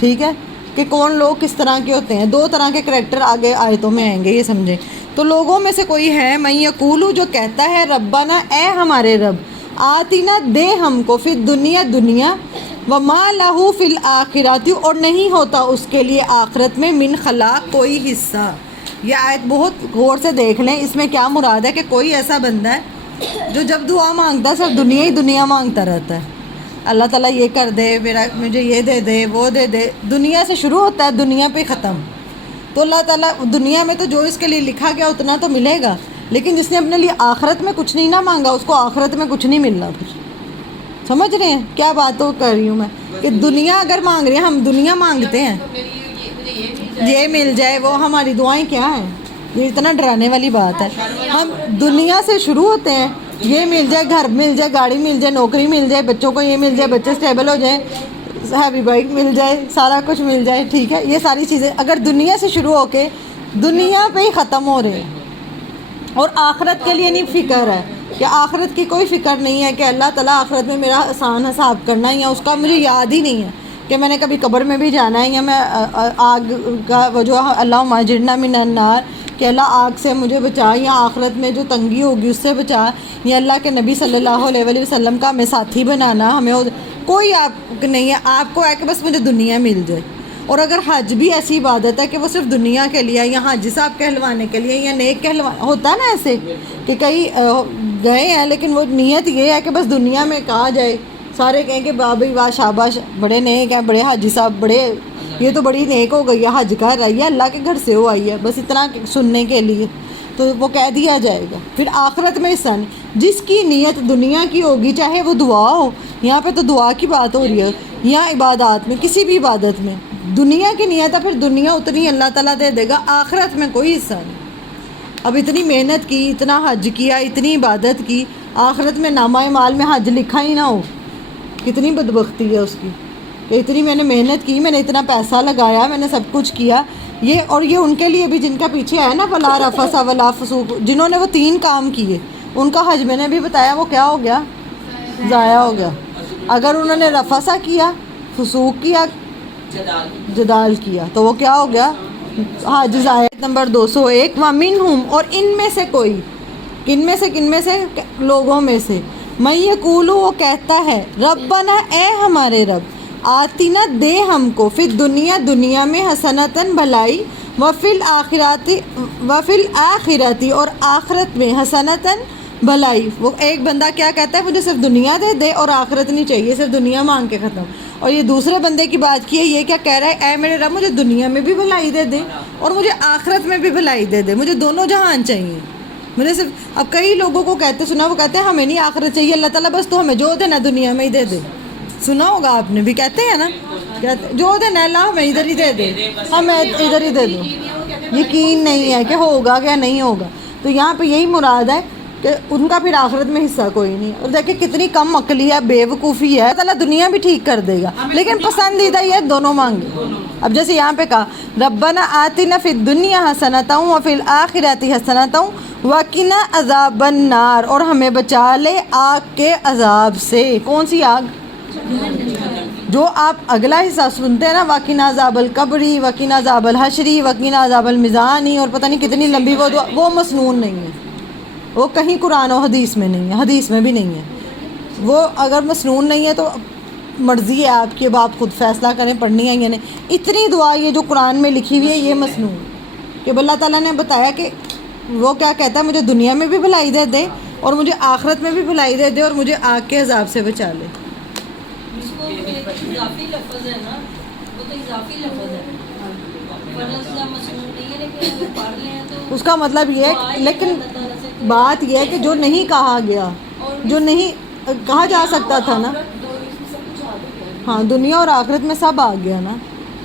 ٹھیک ہے کہ کون لوگ کس طرح کے ہوتے ہیں. 2 طرح کے کریکٹر آگے آیتوں میں آئیں گے، یہ سمجھیں. تو لوگوں میں سے کوئی ہے من یقول، جو کہتا ہے ربنا، اے ہمارے رب، آتینا، دے ہم کو، فی الدنیا، دنیا، وما لہ فی الآخرۃ، اور نہیں ہوتا اس کے لیے آخرت میں، من خلاق، کوئی حصہ. یہ آیت بہت غور سے دیکھ لیں، اس میں کیا مراد ہے کہ کوئی ایسا بندہ ہے جو جب دعا مانگتا ہے صرف دنیا ہی دنیا مانگتا رہتا ہے. اللہ تعالیٰ یہ کر دے، مجھے یہ دے دے، وہ دے دے. دنیا سے شروع ہوتا ہے، دنیا پہ ختم. تو اللہ تعالیٰ دنیا میں تو جو اس کے لیے لکھا گیا اتنا تو ملے گا، لیکن جس نے اپنے لیے آخرت میں کچھ نہیں نہ مانگا اس کو آخرت میں کچھ نہیں ملنا. پھر سمجھ رہے ہیں کیا بات کر رہی ہوں میں؟ کہ دنیا اگر مانگ رہے ہیں، ہم دنیا مانگتے ہیں یہ مل جائے، وہ ہماری دعائیں کیا ہیں؟ یہ اتنا ڈرانے والی بات ہے. ہم دنیا سے شروع ہوتے ہیں، یہ مل جائے، گھر مل جائے، گاڑی مل جائے، نوکری مل جائے، بچوں کو یہ مل جائے، بچے اسٹیبل ہو جائیں، ہیوی بائک مل جائے، سارا کچھ مل جائے. ٹھیک ہے، یہ ساری چیزیں اگر دنیا سے شروع ہو کے دنیا پہ ہی ختم ہو رہے ہیں، اور آخرت کے لیے نہیں فکر ہے کہ آخرت کی کوئی فکر نہیں ہے کہ اللہ تعالیٰ آخرت میں میرا آسان حساب کرنا ہے، یا اس کا مجھے یاد ہی نہیں ہے کہ میں نے کبھی قبر میں بھی جانا ہے، یا میں آگ کا وجہ اللہم اجرنا من النار، کہ اللہ آگ سے مجھے بچا، یا آخرت میں جو تنگی ہوگی اس سے بچا، یا اللہ کے نبی صلی اللہ علیہ وآلہ وسلم کا ہمیں ساتھی بنانا. ہمیں کوئی آپ نہیں ہے، آپ کو ہے کہ بس مجھے دنیا مل جائے. اور اگر حج بھی ایسی عبادت ہے کہ وہ صرف دنیا کے لیے، یا حاجی صاحب کہلوانے کے لیے، یا نیک ہوتا ہے نا ایسے کہ کئی گئے ہیں لیکن وہ نیت یہ ہے کہ بس دنیا میں کہا جائے، سارے کہیں کہ بابی واہ شاباش، بڑے نیک ہیں، بڑے حاجی صاحب، بڑے یہ تو بڑی نیک ہو گئی ہے، حج کر رہی ہے، اللہ کے گھر سے وہ آئی ہے، بس اتنا سننے کے لیے، تو وہ کہہ دیا جائے گا. پھر آخرت میں حصہ نہیں. جس کی نیت دنیا کی ہوگی، چاہے وہ دعا ہو، یہاں پہ تو دعا کی بات ہو رہی ہے، یا عبادات میں، کسی بھی عبادت میں دنیا کی نیت ہے، پھر دنیا اتنی اللہ تعالیٰ دے دے گا، آخرت میں کوئی حصہ نہیں. اب اتنی محنت کی، اتنا حج کیا، اتنی عبادت کی، آخرت میں نامہ اعمال میں حج لکھا ہی نہ ہو، کتنی بدبختی ہے اس کی. کہ اتنی میں نے محنت کی، میں نے اتنا پیسہ لگایا، میں نے سب کچھ کیا. اور یہ ان کے لیے بھی جن کا پیچھے ہے نا ولا رفث ولا فسوق، جنہوں نے وہ 3 کام کیے، ان کا حج میں نے بھی بتایا وہ کیا ہو گیا؟ ضائع ہو گیا. اگر انہوں نے رفث کیا، فسوق کیا، جدال کیا، تو وہ کیا ہو گیا؟ حج ضائع. نمبر 201، وَمِنْهُمْ، اور ان میں سے کوئی، کن میں سے لوگوں میں سے، من یقول، وہ کہتا ہے ربنا، اے ہمارے رب، آتینا، دے ہم کو، فی الدنیا، دنیا میں، حسنتاً، بھلائی، وفی الآخرت، اور آخرت میں، حسنتاً، بھلائی. وہ ایک بندہ کیا کہتا ہے مجھے صرف دنیا دے دے اور آخرت نہیں چاہیے, صرف دنیا مانگ کے ختم. اور یہ دوسرے بندے کی بات کی ہے, یہ کیا کہہ رہا ہے, اے میرے رب مجھے دنیا میں بھی بھلائی دے دے اور مجھے آخرت میں بھی بھلائی دے دے, مجھے دونوں جہان چاہیے. مجھے صرف, اب کئی لوگوں کو کہتے سنا, وہ کہتے ہیں ہمیں نہیں آخرت چاہیے, اللہ تعالیٰ بس تو ہمیں جو دینا دنیا میں ہی دے دے. سنا ہوگا آپ نے بھی, کہتے ہیں نا, جو دینا اللہ ہمیں ادھر ہی دے دے, ہمیں ادھر ہی دے دو. یقین نہیں ہے کہ ہوگا کیا نہیں ہوگا. تو یہاں پہ یہی مراد ہے کہ ان کا پھر آخرت میں حصہ کوئی نہیں. اور دیکھیں کتنی کم عقلی ہے, بے وقوفی ہے. اللہ دنیا بھی ٹھیک کر دے گا, لیکن پسندیدہ یہ دونوں مانگے. اب جیسے یہاں پہ کہا ربنا آتنا فی الدنیا حسنۃ وفی الآخرۃ حسنۃ وقنا عذاب النار, اور ہمیں بچا لے آگ کے عذاب سے. کون سی آگ؟ جو آپ اگلا حصہ سنتے ہیں نا, وقنا عذاب القبری, وقنا عذاب الحشری, وقنا عذاب المیزانی, اور پتہ نہیں کتنی لمبی وہ دعا, وہ مسنون نہیں ہے, وہ کہیں قرآن و حدیث میں نہیں ہے, حدیث میں بھی نہیں ہے. وہ اگر مسنون نہیں ہے تو مرضی ہے آپ کی, اب آپ خود فیصلہ کریں پڑھنی ہے یا نہیں. اتنی دعا یہ جو قرآن میں لکھی ہوئی ہے یہ مسنون, کہ اللہ تعالیٰ نے بتایا کہ وہ کیا کہتا ہے مجھے دنیا میں بھی بھلائی دے دے اور مجھے آخرت میں بھی بھلائی دے دے اور مجھے آگ کے عذاب سے بچا لے. اس کو ایک اضافی لفظ ہے نا, وہ تو اضافی لفظ ہے, فرض یا مسنون نہیں ہے, لیکن اگر پڑھ لیں تو اس کا مطلب یہ ہے, لیکن بات یہ ہے کہ جو نہیں کہا گیا, جو نہیں کہا جا سکتا تھا نا, ہاں دنیا اور آخرت میں سب آ گیا نا.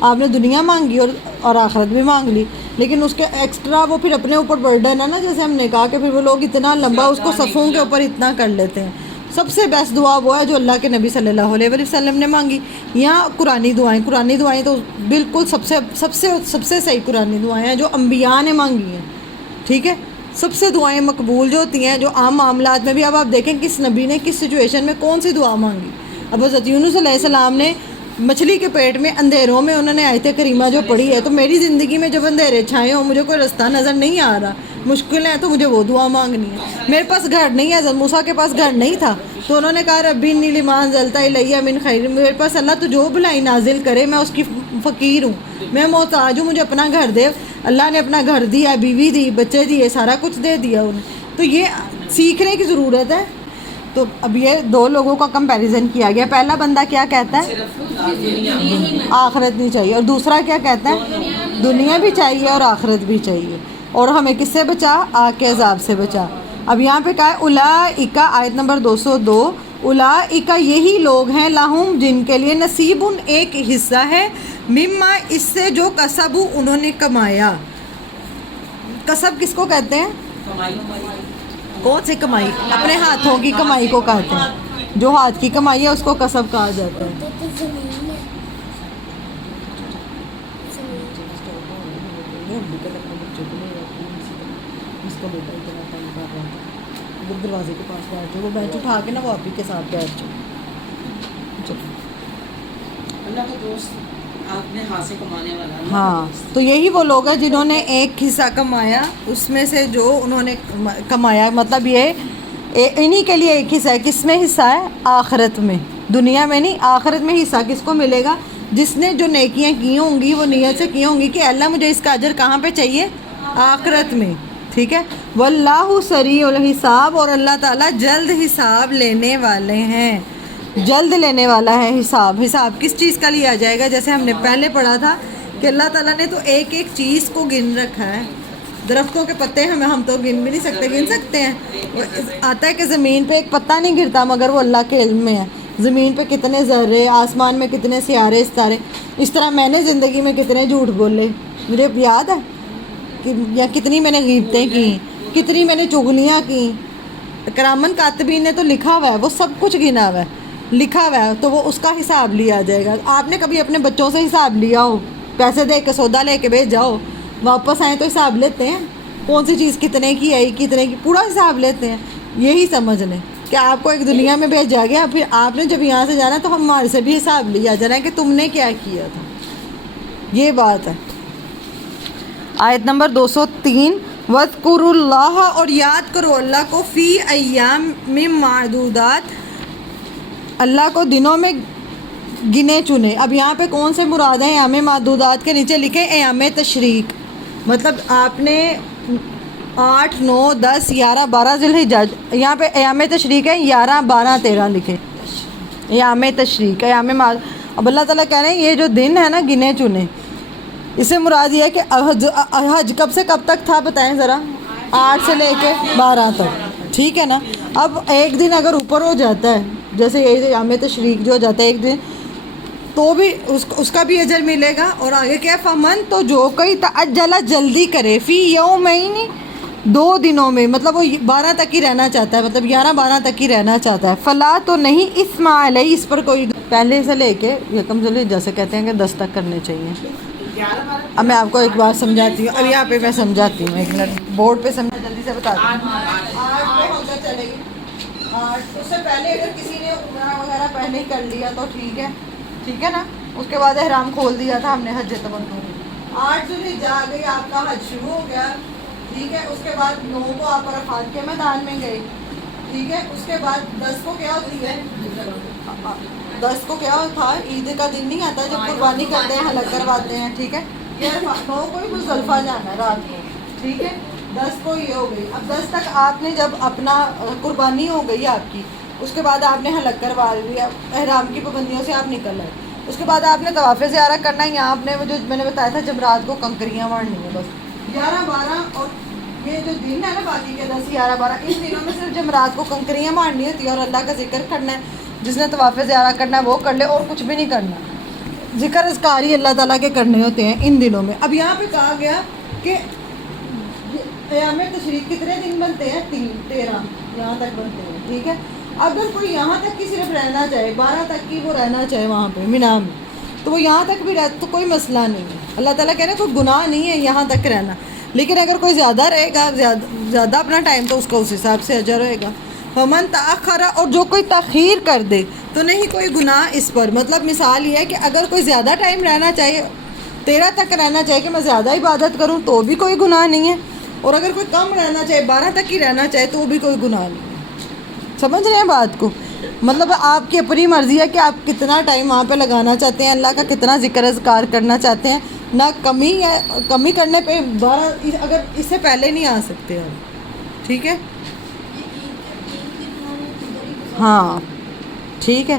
آپ نے دنیا مانگی اور آخرت بھی مانگ لی, لیکن اس کے ایکسٹرا وہ پھر اپنے اوپر برڈن ہے نا, جیسے ہم نے کہا کہ پھر وہ لوگ اتنا لمبا اس کو صفوں کے اوپر اتنا کر لیتے ہیں. سب سے بیسٹ دعا وہ ہے جو اللہ کے نبی صلی اللہ علیہ وسلم نے مانگی. یہاں قرآنی دعائیں تو بالکل سب سے صحیح قرآنی دعائیں ہیں جو انبیاء نے مانگی ہیں. ٹھیک ہے, سب سے دعائیں مقبول جو ہوتی ہیں جو عام معاملات میں بھی. اب آپ دیکھیں کس نبی نے کس سچویشن میں کون سی دعا مانگی. اب حضرت یونس علیہ السلام نے مچھلی کے پیٹ میں اندھیروں میں انہوں نے آیت کریمہ جو پڑھی ہے, تو میری زندگی میں جب اندھیرے چھائے ہوں, مجھے کوئی رستہ نظر نہیں آ رہا, مشکل ہے, تو مجھے وہ دعا مانگنی ہے. میرے پاس گھر نہیں ہے, حضرت موسیٰ کے پاس گھر نہیں تھا, تو انہوں نے کہا ربی انی لما انزلت الی من خیر, میرے پاس اللہ تو جو بھلائی نازل کرے میں اس کی فقیر ہوں, میں محتاج ہوں, مجھے اپنا گھر دے. اللہ نے اپنا گھر دیا, بیوی دی, بچے دیے, سارا کچھ دے دیا انہیں. تو یہ سیکھنے کی ضرورت ہے. تو اب یہ دو لوگوں کا کمپیریزن کیا گیا. پہلا بندہ کیا کہتا ہے آخرت نہیں چاہیے, اور دوسرا کیا کہتا ہے دنیا بھی چاہیے اور آخرت بھی چاہیے, اور ہمیں کس سے بچا, آگ کے عذاب سے بچا. اب یہاں پہ کہا ہے اولئک, آیت نمبر 202, اولئک یہی لوگ ہیں, لہم جن کے لیے, نصیب ایک حصہ ہے, مما اس سے جو کسب انہوں نے کمایا. کسب کس کو کہتے ہیں؟ کون سی کمائی؟ اپنے ہاتھوں کی کمائی کو کہتے ہیں. جو ہاتھ کی کمائی ہے اس کو کسب کہا جاتا ہے. دروازے کے پاس بیٹھے, وہ بیٹھ اٹھا کے نا وہ آپ ہی کے ساتھ بیٹھ جائے. اللہ کا دوست آپ نے ہاتھ سے کمانے والا. ہاں, تو یہی وہ لوگ ہیں جنہوں نے ایک حصہ کمایا, اس میں سے جو انہوں نے کمایا, مطلب یہ انہی کے لیے ایک حصہ ہے. کس میں حصہ ہے؟ آخرت میں, دنیا میں نہیں. آخرت میں حصہ کس کو ملے گا؟ جس نے جو نیکیاں کی ہوں گی, وہ نیت سے کی ہوں گی کہ اللہ مجھے اس کا اجر کہاں پہ چاہیے؟ آخرت میں. ٹھیک ہے, واللہ سریع الحساب, اور اللہ تعالیٰ جلد حساب لینے والے ہیں, جلد لینے والا ہے حساب. حساب کس چیز کا لیا جائے گا؟ جیسے ہم نے پہلے پڑھا تھا کہ اللہ تعالیٰ نے تو ایک ایک چیز کو گن رکھا ہے. درختوں کے پتے ہم تو گن بھی نہیں سکتے, گن سکتے ہیں؟ آتا ہے کہ زمین پہ ایک پتا نہیں گرتا مگر وہ اللہ کے علم میں ہے. زمین پہ کتنے ذرے, آسمان میں کتنے سیارے ستارے. اس طرح میں نے زندگی میں کتنے جھوٹ بولے مجھے یاد ہے, یا کتنی میں نے غیبتیں کی, کتنی میں نے چغلیاں کی. کرامن کاتبین نے تو لکھا ہوا ہے, وہ سب کچھ گنا ہوا ہے, لکھا ہوا ہے, تو وہ اس کا حساب لیا جائے گا. آپ نے کبھی اپنے بچوں سے حساب لیا ہو؟ پیسے دے کے سودا لے کے بھیج جاؤ, واپس آئیں تو حساب لیتے ہیں, کون سی چیز کتنے کی آئی, کتنے کی, پورا حساب لیتے ہیں. یہی سمجھ لیں کہ آپ کو ایک دنیا میں بھیجا گیا, پھر آپ نے جب یہاں سے جانا تو ہمارے سے بھی حساب لیا جانا ہے کہ تم نے کیا کیا تھا. یہ بات ہے. آیت نمبر 203, وَاذْكُرُوا اللَّهَ, اور یاد کرو اللہ کو, فی ایام معدودات, اللہ کو دنوں میں گنے چنے. اب یہاں پہ کون سے مراد ہیں؟ ایام معدودات کے نیچے لکھے ایام تشریق, مطلب آپ نے 8, 9, 10, 11, 12 ذوالحجہ. یہاں پہ ایام تشریق ہے 11, 12, 13 لکھے. ایام تشریق اب اللہ تعالیٰ کہہ رہے ہیں یہ جو دن ہے نا گنے چنے، اس سے مراد یہ ہے کہ حج کب سے کب تک تھا بتائیں ذرا؟ 8 سے لے کے 12 تک، ٹھیک ہے نا. اب ایک دن اگر اوپر ہو جاتا ہے، جیسے یہ ایام تشریق جو ہو جاتا ہے ایک دن، تو بھی اس کا بھی اجر ملے گا. اور آگے کیا فمن تو جو کوئی تعجل جلدی کرے فی یومین 2 دنوں میں، مطلب وہ 12 تک ہی رہنا چاہتا ہے، مطلب 11 12 تک ہی رہنا چاہتا ہے، فلا تو نہیں اسم علیہ، اس پر کوئی پہلے سے لے کے یکم ذوالحجہ سے کہتے ہیں کہ 10 تک کرنے چاہیے. اب میں آپ کو ایک بات سمجھاتی ہوں، اب یہاں پہ میں سمجھاتی ہوں، 1 منٹ بورڈ پہ سمجھا جلدی سے بتا دوں. 8 کو ہم چلے گی 8، اس سے پہلے اگر کسی نے عمرہ وغیرہ پہلے ہی کر لیا تو ٹھیک ہے نا. اس کے بعد احرام کھول دیا تھا ہم نے حج تمتع. 8 ذوالحجہ آ گئی، آپ کا حج شروع ہو گیا، ٹھیک ہے. اس کے بعد 9 کو آپ عرفات کے میدان میں گئے، ٹھیک ہے. اس کے بعد 10 کو کیا ہوتی ہے؟ 10 کو کیا تھا؟ عید کا دن نہیں آتا جب قربانی کرتے ہیں، حلق کرواتے ہیں، ٹھیک ہے. 9 کو ہی مزدلفہ جانا ہے رات کو، ٹھیک ہے. 10 کو یہ ہو گئی. اب 10 تک آپ نے جب اپنا قربانی ہو گئی آپ کی، اس کے بعد آپ نے حلق کروا لیا، احرام کی پابندیوں سے آپ نکل آئے. اس کے بعد آپ نے طواف زیارت کرنا ہے. یہاں آپ نے وہ جو میں نے بتایا تھا جب رات کو کنکریاں مارنی ہے، بس 11 12 اور یہ جو دن ہے نا باقی کے 10 11 12 ان دنوں میں صرف جمعرات کو کنکریاں مارنی ہوتی ہے اور اللہ کا ذکر کرنا ہے. جس نے طواف زیارت کرنا ہے وہ کر لے، اور کچھ بھی نہیں کرنا. ذکر اذکار ہی اللہ تعالیٰ کے کرنے ہوتے ہیں ان دنوں میں. اب یہاں پہ کہا گیا کہ ایام تشریق کتنے دن بنتے ہیں؟ 13 یہاں تک بنتے ہیں، ٹھیک ہے. اگر کوئی یہاں تک کی صرف رہنا چاہے، 12 تک کی وہ رہنا چاہے وہاں پہ مینا میں، تو وہ یہاں تک بھی رہتا تو کوئی مسئلہ نہیں ہے. اللہ تعالیٰ کہہ رہے ہیں کوئی گناہ نہیں ہے یہاں تک رہنا. لیکن اگر کوئی زیادہ رہے گا، زیادہ اپنا ٹائم، تو اس کا اس حساب سے اجر ہوئے گا. فمن تاخر، اور جو کوئی تاخیر کر دے تو نہیں کوئی گناہ اس پر. مطلب مثال یہ ہے کہ اگر کوئی زیادہ ٹائم رہنا چاہیے، 13 تک رہنا چاہیے کہ میں زیادہ عبادت کروں، تو بھی کوئی گناہ نہیں ہے. اور اگر کوئی کم رہنا چاہے، 12 تک ہی رہنا چاہے، تو بھی کوئی گناہ نہیں ہے. سمجھ رہے ہیں بات کو؟ مطلب آپ کی اپنی مرضی ہے کہ آپ کتنا ٹائم وہاں پہ لگانا چاہتے ہیں، اللہ کا کتنا ذکر اذکار کرنا چاہتے ہیں. نہ کمی ہے، کمی کرنے پہ 12 اگر اس سے پہلے نہیں آ سکتے آپ، ٹھیک ہے. ہاں ٹھیک ہے.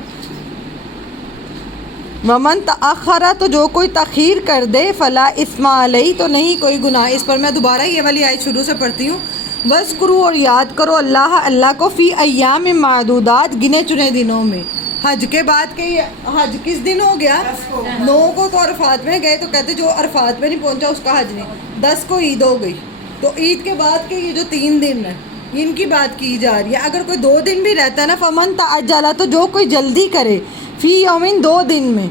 ومن تاخر، تو جو کوئی تاخیر کر دے، فلا اسم علیہ، تو نہیں کوئی گناہ اس پر. میں دوبارہ یہ والی آیت شروع سے پڑھتی ہوں. وذکروا، اور یاد کرو اللہ کو، فی ایام معدودات، گنے چنے دنوں میں. حج کے بعد کہ حج کس دن ہو گیا؟ 9 کو تو عرفات میں گئے، تو کہتے جو عرفات میں نہیں پہنچا اس کا حج نہیں. 10 کو عید ہو گئی، تو عید کے بعد کے یہ جو 3 دن ہیں ان کی بات کی جا رہی ہے. اگر کوئی 2 دن بھی رہتا ہے نا، فمن تعجل، تو جو کوئی جلدی کرے، فی یومین 2 دن میں،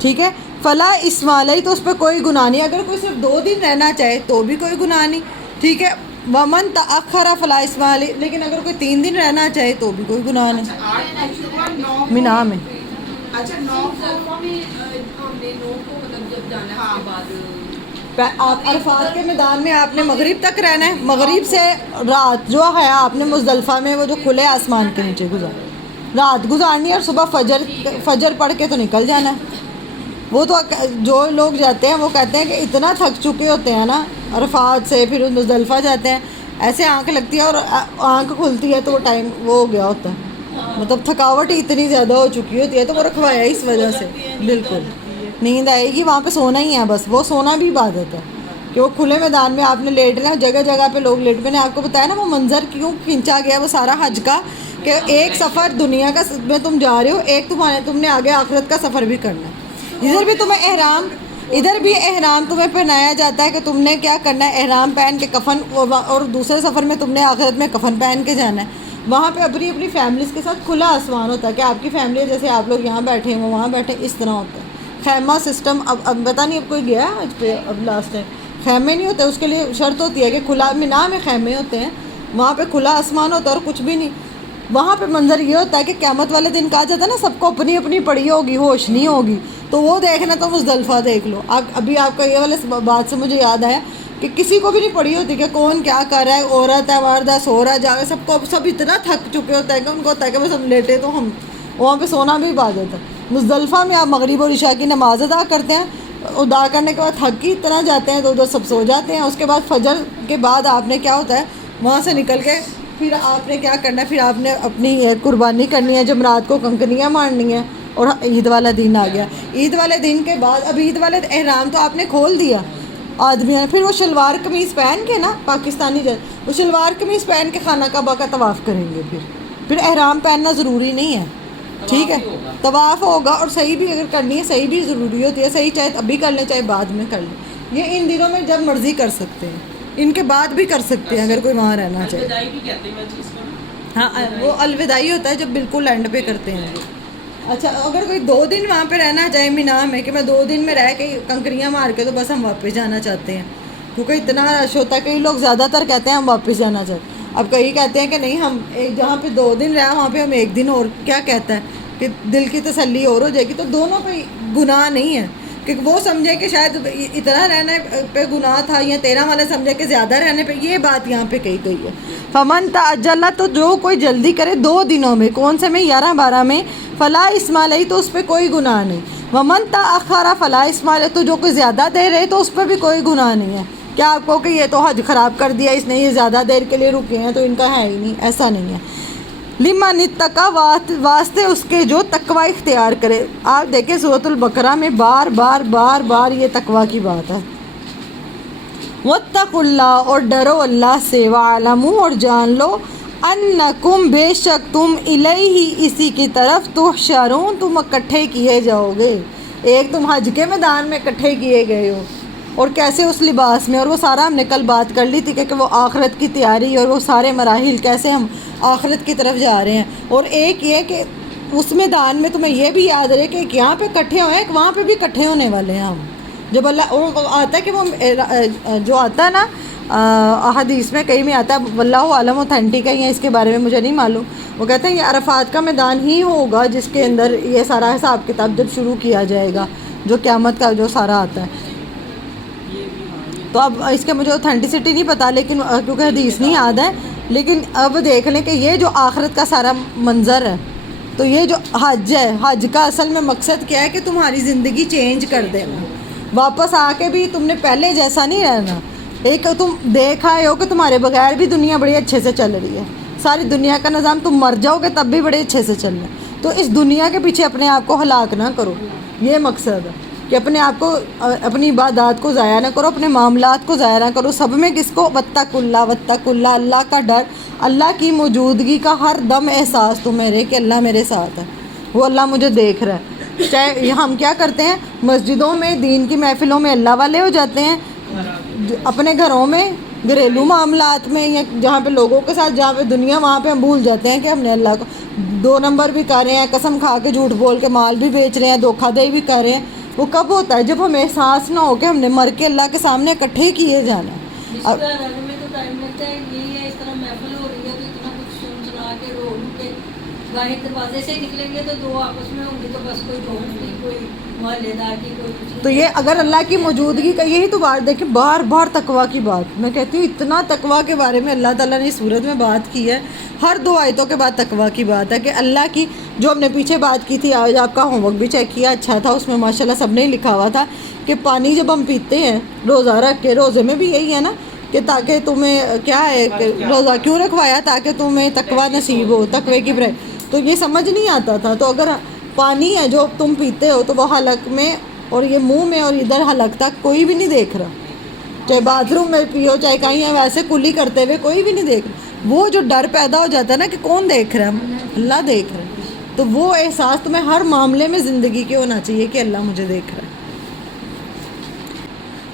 ٹھیک ہے. فلا اسم علیہ، تو اس پہ کوئی گناہ نہیں. اگر کوئی صرف 2 دن رہنا چاہے تو بھی کوئی گناہ نہیں، ٹھیک ہے. ومن تاخر فلا اسم علیہ، لیکن اگر کوئی 3 دن رہنا چاہے تو بھی کوئی گناہ نہیں. مینا میں اچھا 9 کو ہم نے 9 کو مطلب جب جانا ہے اس کے بعد آپ عرفات کے میدان میں آپ نے مغرب تک رہنا ہے. مغرب سے رات جو ہے آپ نے مزدلفہ میں وہ جو کھلے آسمان کے نیچے رات گزارنی ہے، اور صبح فجر پڑھ کے تو نکل جانا ہے. وہ تو جو لوگ جاتے ہیں وہ کہتے ہیں کہ اتنا تھک چکے ہوتے ہیں نا عرفات سے، پھر مزدلفہ جاتے ہیں، ایسے آنکھ لگتی ہے اور آنکھ کھلتی ہے تو وہ ٹائم وہ ہو گیا ہوتا ہے. مطلب تھکاوٹ اتنی زیادہ ہو چکی ہوتی ہے، تو وہ رکھوایا اس وجہ سے. بالکل نیند آئے گی، وہاں پہ سونا ہی ہے بس. وہ سونا بھی عبادت ہے کہ وہ کھلے میدان میں آپ نے لیٹ لیں. جگہ جگہ پہ لوگ لیٹ. میں نے آپ کو بتایا نا وہ منظر کیوں کھینچا گیا وہ سارا حج کا، کہ ایک سفر دنیا کا میں تم جا رہے ہو، ایک تم نے آگے آخرت کا سفر بھی کرنا ہے. ادھر بھی احرام تمہیں پہنایا جاتا ہے کہ تم نے کیا کرنا ہے، احرام پہن کے کفن، اور دوسرے سفر میں تم نے آخرت میں کفن پہن کے جانا ہے. وہاں پہ اپنی فیملیز کے ساتھ کھلا آسمان ہوتا ہے کہ آپ کی فیملی جیسے آپ لوگ یہاں بیٹھے ہیں وہ وہاں بیٹھے، اس طرح ہوتا ہے. خیمہ سسٹم اب پتہ نہیں اب کوئی گیا ہے آج پہ، اب لاسٹ ٹائم خیمے نہیں ہوتے. اس کے لیے شرط ہوتی ہے کہ کھلا مینا میں خیمے ہوتے ہیں، وہاں پہ کھلا آسمان ہوتا ہے اور کچھ بھی نہیں. وہاں پہ منظر یہ ہوتا ہے کہ قیامت والے دن کہا جاتا ہے نا سب کو اپنی اپنی پڑی ہوگی، ہوش نہیں ہوگی. تو وہ دیکھنا تو مزدلفہ دیکھ لو. ابھی آپ کا یہ والے بات سے مجھے یاد آیا کہ کسی کو بھی نہیں پڑی ہوتی کہ کون کیا کر رہا ہے، عورت ہے مرد ہے، سو رہا ہے جا رہا ہے، سب اتنا تھک چکے ہوتے ہیں کہ ان کو ہوتا ہے کہ بس ہم لیٹے تو ہم وہاں پہ سونا بھی عبادت ہے. مزدلفہ میں آپ مغرب اور عشاء کی نماز ادا کرتے ہیں، ادا کرنے کے بعد تھک ہی اتنا جاتے ہیں تو ادھر سب سو جاتے ہیں. اس کے بعد فجر کے بعد آپ نے کیا ہوتا ہے وہاں سے نکل کے پھر آپ نے کیا کرنا ہے, پھر آپ نے اپنی قربانی کرنی ہے, جمرات کو کنکریاں مارنی ہیں, اور عید والا دن آ گیا. عید والے دن کے بعد اب عید والے احرام تو آپ نے کھول دیا آدمی ہے, پھر وہ شلوار قمیض پہن کے نا پاکستانی وہ شلوار قمیض پہن کے خانہ کعبہ کا طواف کریں گے. پھر احرام پہننا ضروری نہیں ہے, ٹھیک ہے, طواف ہوگا. اور صحیح بھی اگر کرنی ہے صحیح بھی ضروری ہوتی ہے, صحیح چاہے ابھی کر لیں چاہے بعد میں کر لیں. یہ ان دنوں میں جب مرضی کر سکتے ہیں, ان کے بعد بھی کر سکتے ہیں اگر کوئی وہاں رہنا چاہے. ہاں وہ الوداعی ہوتا ہے جب بالکل اینڈ پہ کرتے ہیں. اچھا اگر کوئی 2 دن وہاں پہ رہنا چاہے مینا میں کہ میں 2 دن میں رہ کے کنکریاں مار کے تو بس ہم واپس جانا چاہتے ہیں, کیونکہ اتنا رش ہوتا ہے. کئی لوگ زیادہ تر کہتے ہیں ہم واپس جانا چاہتے ہیں, اب کئی کہتے ہیں کہ نہیں ہم جہاں پہ 2 دن رہا وہاں پہ ہم 1 دن اور, کیا کہتا ہے کہ دل کی تسلی اور ہو جائے گی. تو دونوں پہ گناہ نہیں ہے کہ وہ سمجھے کہ شاید اتنا رہنے پہ گناہ تھا, یا 13 والے سمجھے کہ زیادہ رہنے پہ. یہ بات یہاں پہ کہی گئی ہے. فمن تعجل, تو جو کوئی جلدی کرے 2 دنوں میں, کون سے میں 11-12 میں, فلا اسم علیہ, تو اس پہ کوئی گناہ نہیں. ومن تاخر فلا اسم علیہ, تو جو کوئی زیادہ دیر رہے تو اس پہ بھی کوئی گناہ نہیں ہے. کیا آپ کو کہ یہ تو حج خراب کر دیا اس نے, یہ زیادہ دیر کے لیے رکے ہیں تو ان کا ہے ہی نہیں, ایسا نہیں ہے. لمن اتقی, واسطے اس کے جو تقوی اختیار کرے. آپ دیکھیں سورۃ البقرہ میں بار بار یہ تقوی کی بات ہے. واتقوا اللہ, اور ڈرو اللہ سے, وعلموا, اور جان لو, انکم, بے شک تم, الیہ, اسی کی طرف, تحشرون, تم اکٹھے کیے جاؤ گے. ایک تم حج کے میدان میں اکٹھے کیے گئے ہو, اور کیسے اس لباس میں, اور وہ سارا ہم نے کل بات کر لی تھی کہ وہ آخرت کی تیاری اور وہ سارے مراحل کیسے ہم آخرت کی طرف جا رہے ہیں. اور ایک یہ کہ اس میدان میں تمہیں یہ بھی یاد رہے کہ ایک یہاں پہ اکٹھے ہوئے ہیں, وہاں پہ بھی اکٹھے ہونے والے ہیں ہم. جب اللہ آتا ہے کہ وہ جو آتا ہے نا احادیث میں کہیں میں آتا ہے, واللہ عالم اوتھینٹک ہے, یا اس کے بارے میں مجھے نہیں معلوم, وہ کہتے ہیں یہ عرفات کا میدان ہی ہوگا جس کے اندر یہ سارا حساب کتاب جب شروع کیا جائے گا, جو قیامت کا جو سارا آتا ہے. تو اب اس کے مجھے اوتھینٹسٹی نہیں پتہ, لیکن کیونکہ حدیث نہیں یاد ہے, لیکن اب دیکھ لیں کہ یہ جو آخرت کا سارا منظر ہے, تو یہ جو حج ہے, حج کا اصل میں مقصد کیا ہے کہ تمہاری زندگی چینج کر دینا, واپس آ کے بھی تم نے پہلے جیسا نہیں رہنا. ایک تم دیکھ آئے ہو کہ تمہارے بغیر بھی دنیا بڑی اچھے سے چل رہی ہے, ساری دنیا کا نظام, تم مر جاؤ گے تب بھی بڑے اچھے سے چل رہا ہے. تو اس دنیا کے پیچھے اپنے آپ کو ہلاک نہ کرو, یہ مقصد ہے کہ اپنے آپ کو, اپنی عبادات کو ضائع نہ کرو, اپنے معاملات کو ضائع نہ کرو. سب میں کس کو, واتقوا اللہ, اللہ کا ڈر, اللہ کی موجودگی کا ہر دم احساس تمہیں رہے کہ اللہ میرے ساتھ ہے, وہ اللہ مجھے دیکھ رہا ہے. چاہے ہم کیا کرتے ہیں مسجدوں میں, دین کی محفلوں میں اللہ والے ہو جاتے ہیں, اپنے گھروں میں گھریلو معاملات میں یا جہاں پہ لوگوں کے ساتھ, جہاں پہ دنیا, وہاں پہ ہم بھول جاتے ہیں کہ ہم نے اللہ کو 2 نمبر بھی کر رہے ہیں, قسم کھا کے جھوٹ بول کے مال بھی بیچ رہے ہیں, دھوکہ دہی بھی کر رہے ہیں. وہ کب ہوتا ہے جب ہمیں احساس نہ ہو کہ ہم نے مر کے اللہ کے سامنے اکٹھے کیے جانا. اب میں تو ٹائم لگتا ہے, یہی ہے, اس طرح محفل ہو رہی ہے تو اتنا کچھ سنا کے رو کے باہر دروازے سے نکلیں گے تو 2 آپس میں ہوں گے, تو بس کوئی ڈھونڈ کی, کوئی محلے دار کی, کوئی کچھ. تو یہ اگر اللہ کی موجودگی کا, یہی تو بات دیکھیں بار تقویٰ کی بات, میں کہتی ہوں اتنا تقویٰ کے بارے میں اللہ تعالیٰ نے اس صورت میں بات کی ہے. ہر 2 آیتوں کے بعد تقویٰ کی بات ہے کہ اللہ کی, جو ہم نے پیچھے بات کی تھی, آج آپ کا ہوم ورک بھی چیک کیا, اچھا تھا, اس میں ماشاءاللہ سب نے لکھا ہوا تھا کہ پانی جب ہم پیتے ہیں روزہ رکھ کے, روزے میں بھی یہی ہے نا کہ تاکہ تمہیں کیا ہے, روزہ کیوں رکھوایا, تاکہ تمہیں تقویٰ نصیب ہو, تقوی کی برائے. تو یہ سمجھ نہیں آتا تھا. تو اگر پانی ہے جو تم پیتے ہو تو وہ حلق میں اور یہ منہ میں اور ادھر حلق تک کوئی بھی نہیں دیکھ رہا, چاہے باتھ روم میں پیو چاہے کہیں ہے, ویسے کلی کرتے ہوئے کوئی بھی نہیں دیکھ رہا. وہ جو ڈر پیدا ہو جاتا ہے نا کہ کون دیکھ رہا ہے, اللہ دیکھ رہا ہے, تو وہ احساس تمہیں ہر معاملے میں زندگی کے ہونا چاہیے کہ اللہ مجھے دیکھ رہا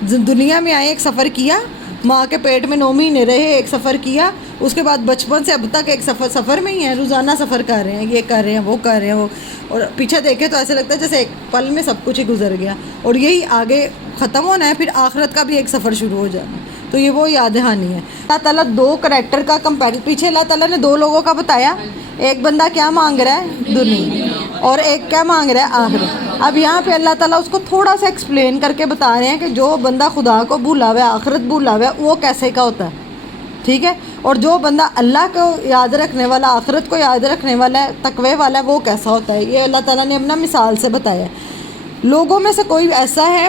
ہے. دنیا میں آئے, ایک سفر کیا, ماں کے پیٹ میں 9 مہینے رہے, ایک سفر کیا, اس کے بعد بچپن سے اب تک ایک سفر میں ہی ہیں, روزانہ سفر کر رہے ہیں, یہ کر رہے ہیں, وہ کر رہے ہیں, وہ, اور پیچھے دیکھے تو ایسے لگتا ہے جیسے ایک پل میں سب کچھ ہی گزر گیا, اور یہی آگے ختم ہونا ہے, پھر آخرت کا بھی ایک سفر شروع ہو جانا. تو یہ وہ یاد دہانی ہے. اللہ تعالیٰ 2 کریکٹر کا کمپیریزن, پیچھے اللہ تعالیٰ نے 2 لوگوں کا بتایا, ایک بندہ کیا مانگ رہا ہے دنیا, اور ایک کیا مانگ رہا ہے آخرت. اب یہاں پہ اللہ تعالیٰ اس کو تھوڑا سا ایکسپلین کر کے بتا رہے ہیں کہ جو بندہ خدا کو بھولا ہوا ہے, آخرت بھولا ہوا ہے, وہ کیسے کا ہوتا ہے, ٹھیک ہے, اور جو بندہ اللہ کو یاد رکھنے والا, آخرت کو یاد رکھنے والا ہے, تقوی والا ہے, وہ کیسا ہوتا ہے. یہ اللہ تعالیٰ نے اپنا مثال سے بتایا ہے. لوگوں میں سے کوئی ایسا ہے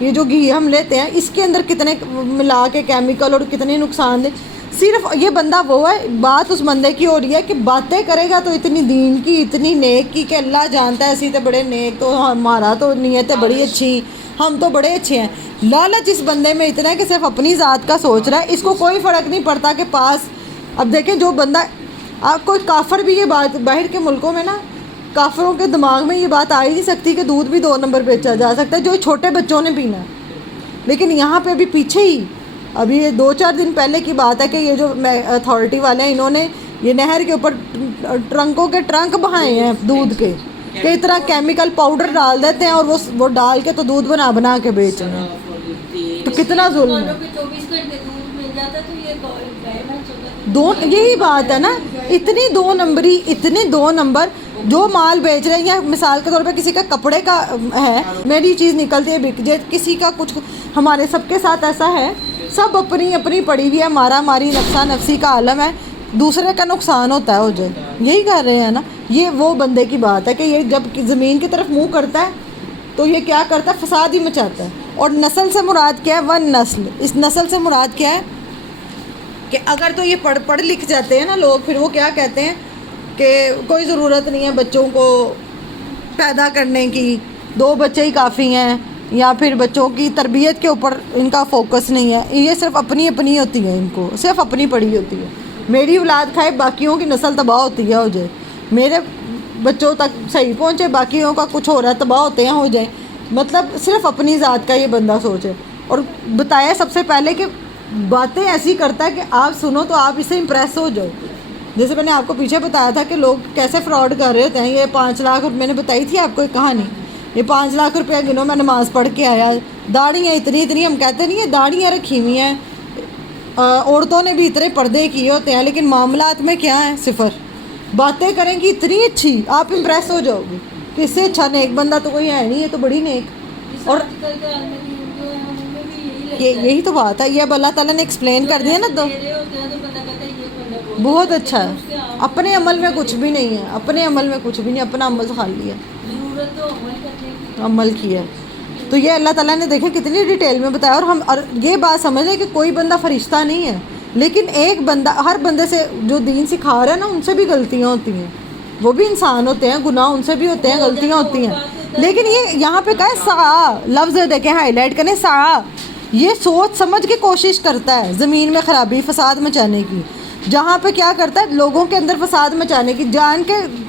یہ جو گھی ہم لیتے ہیں اس کے اندر کتنے ملا کے کیمیکل اور کتنے نقصان دہ. صرف یہ بندہ وہ ہے, بات اس بندے کی ہو رہی ہے کہ باتیں کرے گا تو اتنی دین کی اتنی نیک کی کہ اللہ جانتا ہے اسی تو بڑے نیک, تو ہمارا تو نیتیں بڑی اچھی, ہم تو بڑے اچھے ہیں. لالچ اس بندے میں اتنا ہے کہ صرف اپنی ذات کا سوچ رہا ہے, اس کو کوئی فرق نہیں پڑتا کہ پاس. اب دیکھیں جو بندہ, آپ کوئی کافر بھی یہ بات, باہر کے ملکوں میں نا کافروں کے دماغ میں یہ بات آ ہی نہیں سکتی کہ دودھ بھی 2 نمبر بیچا جا سکتا ہے جو چھوٹے بچوں نے پینا ہے. لیکن یہاں پہ ابھی پیچھے ہی, ابھی یہ 2-4 دن پہلے کی بات ہے کہ یہ جو اتھارٹی والے ہیں انہوں نے یہ نہر کے اوپر ٹرنکوں کے ٹرنک بہائے ہیں دودھ کے, کہ اتنا کیمیکل پاؤڈر ڈال دیتے ہیں اور وہ ڈال کے تو دودھ بنا کے بیچ رہے ہیں. تو کتنا ظلم ہے. 24 گھنٹے دودھ مل جاتا تو یہ یہی بات ہے نا, اتنی 2 نمبری, اتنے 2 نمبر جو مال بیچ رہے ہیں. یا مثال کے طور پہ کسی کا کپڑے کا ہے, میری چیز نکلتی ہے بک جائے, کسی کا کچھ, ہمارے سب کے ساتھ ایسا ہے, سب اپنی اپنی پڑی ہوئی ہے, مارا ماری نفسا نفسی کا عالم ہے, دوسرے کا نقصان ہوتا ہے ہو جائے. یہی کر رہے ہیں نا. یہ وہ بندے کی بات ہے کہ یہ جب زمین کی طرف منہ کرتا ہے تو یہ کیا کرتا ہے, فساد ہی مچاتا ہے. اور نسل سے مراد کیا ہے, 1 نسل. اس نسل سے مراد کیا ہے کہ اگر تو یہ پڑھ لکھ جاتے ہیں نا لوگ, پھر وہ کیا کہتے ہیں کہ کوئی ضرورت نہیں ہے بچوں کو پیدا کرنے کی, 2 بچے ہی کافی ہیں, یا پھر بچوں کی تربیت کے اوپر ان کا فوکس نہیں ہے. یہ صرف اپنی اپنی ہوتی ہے, ان کو صرف اپنی پڑی ہوتی ہے. میری اولاد کھائے باقیوں کی نسل تباہ ہوتی ہے ہو جائے, میرے بچوں تک صحیح پہنچے, باقیوں کا کچھ ہو رہا ہے تباہ ہوتے ہیں ہو جائے. مطلب صرف اپنی ذات کا یہ بندہ سوچے. اور بتایا سب سے پہلے کہ باتیں ایسی کرتا ہے کہ آپ سنو تو آپ اس سے امپریس ہو جاؤ. جیسے میں نے آپ کو پیچھے بتایا تھا کہ لوگ کیسے فراڈ کر رہے ہوتے ہیں. یہ 5 لاکھ میں نے بتائی تھی آپ کو ایک کہانی, یہ 5 لاکھ روپیہ گنو میں نماز پڑھ کے آیا, داڑھیاں اتنی, ہم کہتے نہیں ہیں داڑھیاں رکھی ہوئی ہیں, عورتوں نے بھی اتنے پردے کیے ہوتے ہیں, لیکن معاملات میں کیا ہے, صفر. باتیں کریں گی اتنی اچھی, آپ امپریس ہو جاؤ گے کہ اس سے اچھا نیک بندہ تو کوئی ہے نہیں, یہ تو بڑی نیک. اور یہی تو بات ہے, یہ اب اللہ تعالیٰ نے ایکسپلین کر دیا نا. تو بہت اچھا ہے. اپنے عمل میں کچھ بھی نہیں ہے, اپنے عمل میں کچھ بھی نہیں, اپنا عمل خالی ہے, عمل کیا. تو یہ اللہ تعالیٰ نے دیکھیں کتنی ڈیٹیل میں بتایا. اور یہ بات سمجھ لیں کہ کوئی بندہ فرشتہ نہیں ہے, لیکن ایک بندہ, ہر بندے سے جو دین سکھا رہا ہے نا, ان سے بھی غلطیاں ہوتی ہیں, وہ بھی انسان ہوتے ہیں, گناہ ان سے بھی ہوتے ہیں, غلطیاں ہوتی ہیں. لیکن یہ یہاں پہ کہا ہے سعا, لفظ دیکھیں ہائی لائٹ کریں, سعا, یہ سوچ سمجھ کے کوشش کرتا ہے زمین میں خرابی فساد مچانے کی. جہاں پہ کیا کرتا ہے, لوگوں کے اندر فساد مچانے کی,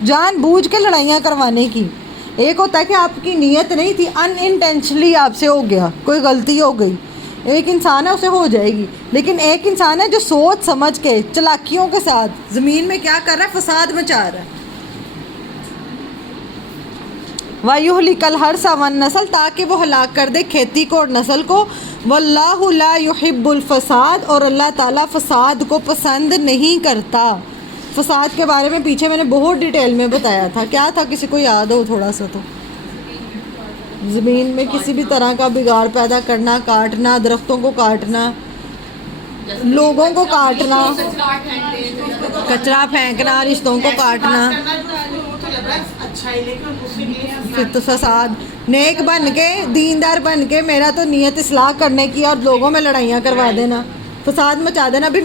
جان بوجھ کے لڑائیاں کروانے کی. ایک ہوتا ہے کہ آپ کی نیت نہیں تھی, ان انٹینشنلی آپ سے ہو گیا, کوئی غلطی ہو گئی, ایک انسان ہے اسے ہو جائے گی. لیکن ایک انسان ہے جو سوچ سمجھ کے چلاکیوں کے ساتھ زمین میں کیا کر رہا ہے, فساد مچا رہا ہے. وَيُهْلِكَ الْحَرْثَ وَالنَّسْلَ, تاکہ وہ ہلاک کر دے کھیتی کو اور نسل کو. وَاللَّهُ لَا يُحِبُّ الْفَسَادَ, اور اللہ تعالیٰ فساد کو پسند نہیں کرتا. فساد کے بارے میں پیچھے میں نے بہت ڈیٹیل میں بتایا تھا. کیا تھا, کسی کو یاد ہو تھوڑا سا تو؟ زمین میں کسی بھی طرح کا بگاڑ پیدا کرنا, کاٹنا, درختوں کو کاٹنا, لوگوں کو کاٹنا, کچرا پھینکنا, رشتوں کو کاٹنا, پھر تو فساد. نیک بن کے, دیندار بن کے, میرا تو نیت اصلاح کرنے کی اور لوگوں میں لڑائیاں کروا دینا, فساد مچا دینا. ابھی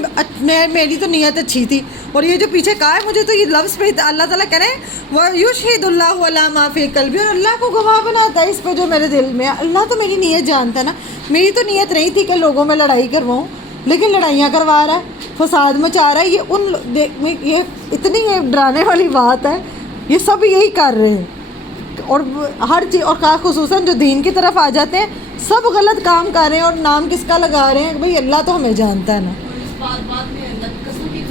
میری تو نیت اچھی تھی. اور یہ جو پیچھے کہا ہے, مجھے تو یہ لفظ پہ اللہ تعالیٰ کہہ رہے ہیں وَيُشْهِدُ اللَّهُ عَلَىٰ مَا فِي قَلْبِي, اور اللہ کو گواہ بناتا ہے اس پہ جو میرے دل میں ہے. اللہ تو میری نیت جانتا ہے نا. میری تو نیت نہیں تھی کہ لوگوں میں لڑائی کرواؤں, لیکن لڑائیاں کروا رہا ہے, فساد مچا رہا ہے. یہ اتنی ڈرانے والی بات ہے, یہ سب یہی کر رہے ہیں. اور ہر چیز, اور خصوصاً جو دین کی طرف آ جاتے ہیں, سب غلط کام کر رہے ہیں. اور نام کس کا لگا رہے ہیں, بھئی اللہ تو ہمیں جانتا ہے نا,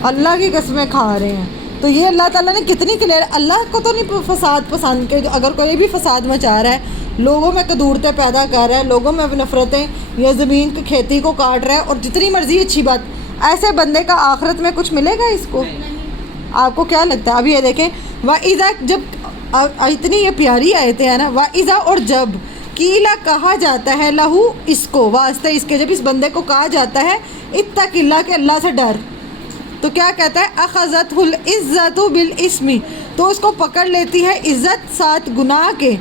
اللہ کی قسمیں کھا رہے ہیں. تو یہ اللہ تعالیٰ نے کتنی کلیئر, اللہ کو تو نہیں فساد پسند کہ اگر کوئی بھی فساد مچا رہا ہے, لوگوں میں قدورتیں پیدا کر رہا ہے, لوگوں میں نفرتیں, یا زمین کی کھیتی کو کاٹ رہا ہے, اور جتنی مرضی اچھی بات, ایسے بندے کا آخرت میں کچھ ملے گا اس کو؟ آپ کو کیا لگتا ہے؟ اب یہ دیکھیں, وَإِذَا, جب اتنی یہ پیاری آیتیں ہیں نا, وَإِذَا, اور جب, کیلا کہا جاتا ہے, لہو, اس کو, واسطے اس کے, جب اس بندے کو کہا جاتا ہے اتق اللہ, کہ اللہ سے ڈر, تو کیا کہتا ہے, اخذتہ العزت بالاسم, تو اس کو پکڑ لیتی ہے عزت ساتھ گناہ کے.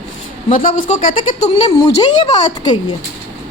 مطلب اس کو کہتا ہے کہ تم نے مجھے یہ بات کہی ہے,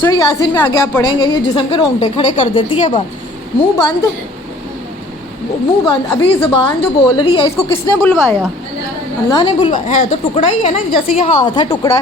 سورہ یاسین میں آگے آپ پڑھیں گے، یہ جسم کے رونگٹے کھڑے کر دیتی ہے بات. منہ بند، منہ بند. ابھی زبان جو بول رہی ہے اس کو کس نے بلوایا؟ اللہ نے بلوایا. ہے تو ٹکڑا ہی ہے نا، جیسے یہ ہاتھ ہے ٹکڑا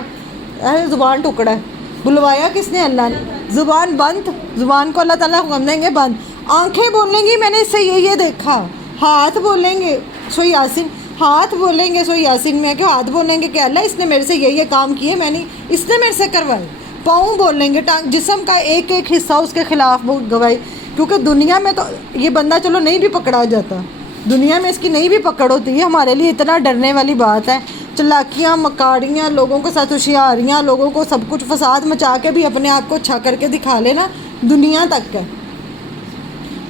ہے، زبان ٹکڑا ہے. بلوایا کس نے؟ اللہ نے. زبان بند، زبان کو اللہ تعالیٰ حکم دیں گے بند. آنکھیں بولیں گی میں نے اس سے یہ دیکھا. ہاتھ بولیں گے سورہ یاسین، ہاتھ بولیں گے سورہ یاسین میں کہ ہاتھ بولیں گے کہ اللہ اس نے میرے سے یہ کام کیے، میں نے اس نے میرے سے کروائے. پاؤں بولیں گے، جسم کا ایک ایک حصہ اس کے خلاف گواہی. کیونکہ دنیا میں تو یہ بندہ چلو نہیں بھی پکڑا جاتا، دنیا میں اس کی نہیں بھی پکڑ ہوتی ہے، ہمارے لیے اتنا ڈرنے والی بات ہے. چلاکیاں، مکاریاں، لوگوں کے ساتھ ہوشیاریاں، لوگوں کو سب کچھ فساد مچا کے بھی اپنے آپ کو اچھا کر کے دکھا لینا دنیا تک ہے.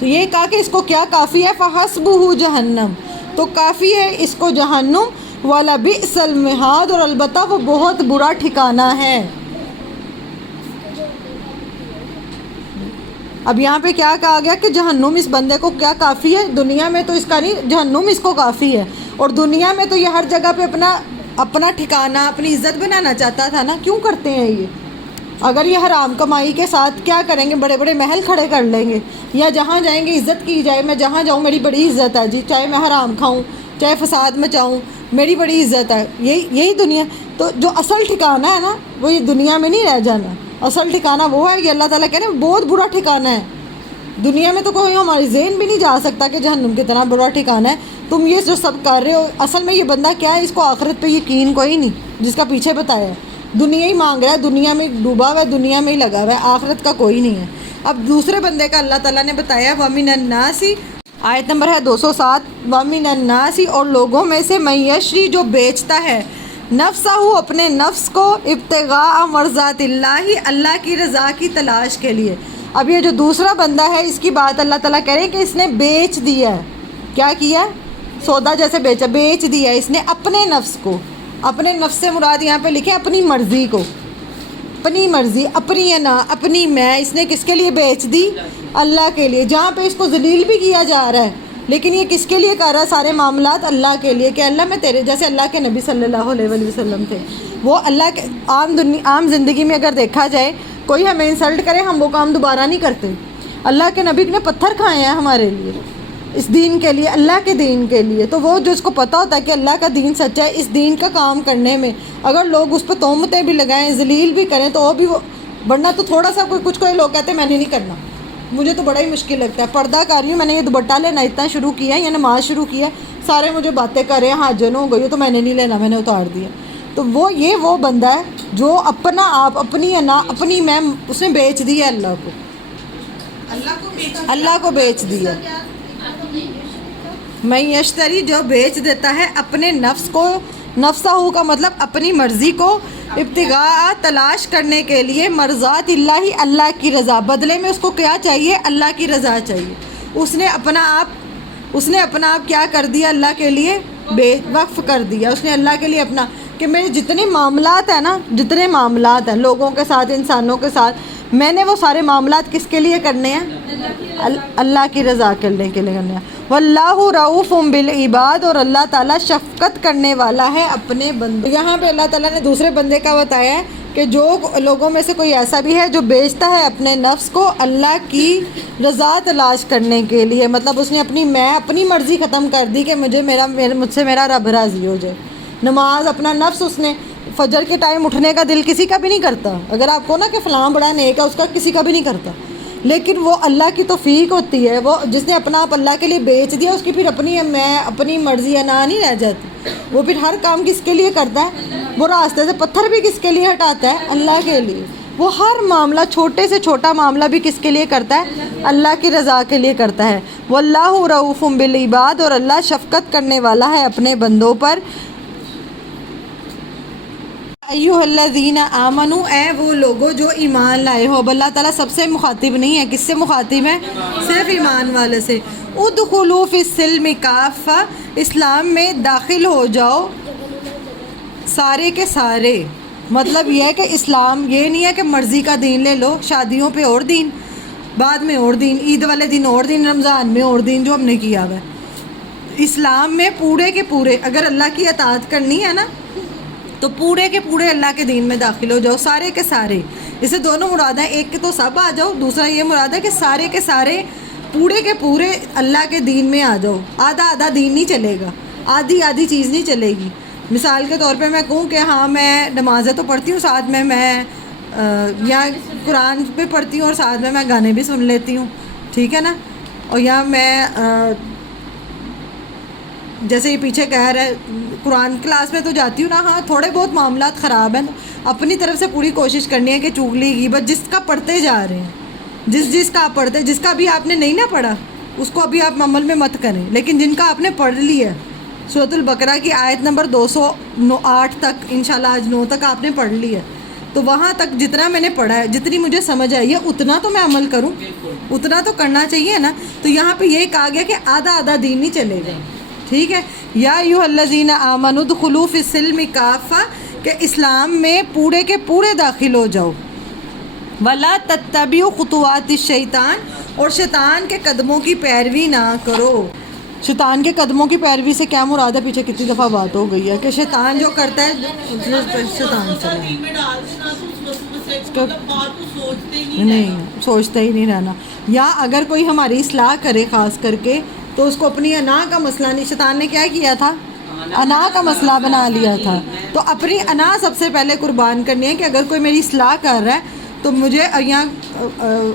تو یہ کہا کہ اس کو کیا کافی ہے؟ فحسبہ جہنم، تو کافی ہے اس کو جہنم. وَلَبِئْسَ الْمِہَادُ، اور البتہ وہ بہت برا ٹھکانہ ہے. اب یہاں پہ کیا کہا گیا کہ جہنم اس بندے کو کیا کافی ہے؟ دنیا میں تو اس کا نہیں، جہنم اس کو کافی ہے. اور دنیا میں تو یہ ہر جگہ پہ اپنا ٹھکانہ، اپنی عزت بنانا چاہتا تھا نا. کیوں کرتے ہیں یہ؟ اگر یہ حرام کمائی کے ساتھ کیا کریں گے؟ بڑے بڑے محل کھڑے کر لیں گے، یا جہاں جائیں گے عزت کی جائے. میں جہاں جاؤں میری بڑی عزت ہے جی، چاہے میں حرام کھاؤں، چاہے فساد مچاؤں، میری بڑی عزت ہے. یہی دنیا. تو جو اصل ٹھکانہ ہے نا وہ یہ دنیا میں نہیں رہ جانا. اصل ٹھکانہ وہ ہے کہ اللہ تعالیٰ کہہ رہے ہیں بہت برا ٹھکانہ ہے. دنیا میں تو کوئی ہماری ذہن بھی نہیں جا سکتا کہ جہنم کتنا برا ٹھکانہ ہے. تم یہ جو سب کر رہے ہو، اصل میں یہ بندہ کیا ہے؟ اس کو آخرت پہ یقین کوئی نہیں، جس کا پیچھے بتایا ہے. دنیا ہی مانگ رہا ہے، دنیا میں ڈوبا ہوا ہے، دنیا میں ہی لگا ہوا ہے، آخرت کا کوئی نہیں ہے. اب دوسرے بندے کا اللہ تعالیٰ نے بتایا وَمِنَ النَّاسِ، آیت نمبر ہے 207. وَمِنَ النَّاسِ، اور لوگوں میں سے مَن یشری، جو بیچتا ہے نفسہ، اپنے نفس کو، ابتغاء مرضات اللہ، اللہ کی رضا کی تلاش کے لیے. اب یہ جو دوسرا بندہ ہے اس کی بات اللہ تعالیٰ کہہ رہے ہیں کہ اس نے بیچ دیا ہے. کیا کیا؟ سودا جیسے بیچا، بیچ دیا اس نے اپنے نفس کو. اپنے نفس سے مراد یہاں پہ لکھے اپنی مرضی کو، اپنی مرضی، اپنی انا، اپنی میں. اس نے کس کے لیے بیچ دی؟ اللہ کے لیے. جہاں پہ اس کو ذلیل بھی کیا جا رہا ہے، لیکن یہ کس کے لیے کر رہا ہے سارے معاملات؟ اللہ کے لیے. کہ اللہ میں تیرے جیسے اللہ کے نبی صلی اللہ علیہ وسلم تھے، وہ اللہ کے عام زندگی میں اگر دیکھا جائے کوئی ہمیں انسلٹ کرے ہم وہ کام دوبارہ نہیں کرتے. اللہ کے نبی نے پتھر کھائے ہیں ہمارے لیے، اس دین کے لیے، اللہ کے دین کے لیے. تو وہ جو اس کو پتہ ہوتا ہے کہ اللہ کا دین سچا ہے، اس دین کا کام کرنے میں اگر لوگ اس پہ تہمتیں بھی لگائیں، ذلیل بھی کریں، تو وہ بھی ورنہ تو تھوڑا سا کوئی لوگ کہتے ہیں میں نے نہیں کرنا. مجھے تو بڑا ہی مشکل لگتا ہے. پردہ کر رہی ہوں، میں نے یہ دوپٹہ لینا اتنا شروع کیا ہے، یہ نماز شروع کی ہے، سارے مجھے باتیں کر رہے ہیں، حاجن ہو گئی تو میں نے نہیں لینا، میں نے اتار دیا. تو وہ بندہ ہے جو اپنا آپ، اپنی انا، اپنی میں، اس نے بیچ دیا اللہ کو، اللہ کو بیچ دیا. میں یشتری، جو بیچ دیتا ہے اپنے نفس کو، نفسہ کا مطلب اپنی مرضی کو، ابتغاء تلاش کرنے کے لیے، مرضات اللہ، اللہ کی رضا. بدلے میں اس کو کیا چاہیے؟ اللہ کی رضا چاہیے. اس نے اپنا آپ کیا کر دیا؟ اللہ کے لیے وقف کر دیا. اس نے اللہ کے لیے اپنا، کہ میرے جتنے معاملات ہیں لوگوں کے ساتھ، انسانوں کے ساتھ، میں نے وہ سارے معاملات کس کے لیے کرنے ہیں؟ اللہ کی رضا کرنے کے لیے کرنے ہیں. واللہ رؤوف بالعباد، اور اللہ تعالیٰ شفقت کرنے والا ہے اپنے بندے. یہاں پہ اللہ تعالیٰ نے دوسرے بندے کا بتایا ہے کہ جو لوگوں میں سے کوئی ایسا بھی ہے جو بیچتا ہے اپنے نفس کو اللہ کی رضا تلاش کرنے کے لیے. مطلب اس نے اپنی مرضی ختم کر دی کہ مجھ سے میرا رب راضی ہو جائے. نماز، اپنا نفس، اس نے فجر کے ٹائم اٹھنے کا دل کسی کا بھی نہیں کرتا. اگر آپ کو نا کہ فلاں بڑا نیک ہے، اس کا کسی کا بھی نہیں کرتا. لیکن وہ اللہ کی توفیق ہوتی ہے. وہ جس نے اپنا آپ اللہ کے لیے بیچ دیا، اس کی پھر اپنی مرضی انا نہیں رہ جاتی. وہ پھر ہر کام کس کے لیے کرتا ہے؟ وہ راستے سے پتھر بھی کس کے لیے ہٹاتا ہے؟ اللہ کے لیے. وہ ہر معاملہ، چھوٹے سے چھوٹا معاملہ بھی کس کے لیے کرتا ہے؟ اللہ کی رضا کے لیے کرتا ہے. واللہ رؤوف بالعباد، اور اللہ شفقت کرنے والا ہے اپنے بندوں پر. ایھا الذین آمنوا، اے وہ لوگوں جو ایمان لائے ہو. اب اللہ تعالیٰ سب سے مخاطب نہیں ہے، کس سے مخاطب ہے؟ صرف ایمان والے سے. ادخلوا فی السلم کافہ، اسلام میں داخل ہو جاؤ سارے کے سارے. مطلب یہ ہے کہ اسلام یہ نہیں ہے کہ مرضی کا دین لے لو، شادیوں پہ اور دین، بعد میں اور دین، عید والے دن اور دین، رمضان میں اور دین، جو ہم نے کیا ہوا ہے. اسلام میں پورے کے پورے اگر اللہ کی اطاعت کرنی ہے نا، تو پورے کے پورے اللہ کے دین میں داخل ہو جاؤ، سارے کے سارے. اسے دونوں مراد ہیں، ایک کے تو سب آ جاؤ، دوسرا یہ مراد ہے کہ سارے کے سارے پورے کے پورے اللہ کے دین میں آ جاؤ. آدھا آدھا دین نہیں چلے گا، آدھی آدھی چیز نہیں چلے گی. مثال کے طور پہ میں کہوں کہ ہاں میں نمازیں تو پڑھتی ہوں، ساتھ میں یا قرآن پہ پڑھتی ہوں اور ساتھ میں گانے بھی سن لیتی ہوں، ٹھیک ہے نا. اور یا میں جیسے یہ پیچھے کہہ رہے قرآن کلاس میں تو جاتی ہوں نا، ہاں تھوڑے بہت معاملات خراب ہیں، اپنی طرف سے پوری کوشش کرنی ہے کہ چغلی غیبت جس کا پڑھتے جا رہے ہیں، جس کا آپ پڑھتے، جس کا بھی آپ نے نہیں نہ پڑھا اس کو ابھی آپ عمل میں مت کریں، لیکن جن کا آپ نے پڑھ لی ہے سورۃ البقرہ کی آیت نمبر 208 تک، انشاءاللہ آج 9 تک آپ نے پڑھ لی ہے، تو وہاں تک جتنا میں نے پڑھا ہے، جتنی مجھے سمجھ آئی ہے اتنا تو میں عمل کروں، اتنا تو کرنا چاہیے نا. تو یہاں پہ یہ کہا گیا کہ آدھا آدھا دین نہیں چلے گا، ٹھیک ہے. یا ایھا الذین آمنوا ادخلوا فی السلم کافہ، کہ اسلام میں پورے کے پورے داخل ہو جاؤ. ولا تتبعوا خطوات الشیطان، اور شیطان کے قدموں کی پیروی نہ کرو. شیطان کے قدموں کی پیروی سے کیا مراد ہے؟ پیچھے کتنی دفعہ بات ہو گئی ہے کہ شیطان جو کرتا ہے شیطان چلے نہیں، سوچتے ہی نہیں رہنا. یا اگر کوئی ہماری اصلاح کرے خاص کر کے تو اس کو اپنی انا کا مسئلہ نہیں، شیطان نے کیا کیا تھا؟ انا کا مسئلہ بنا لیا تھا. تو اپنی انا سب سے پہلے قربان کرنی ہے کہ اگر کوئی میری اصلاح کر رہا ہے تو مجھے یہاں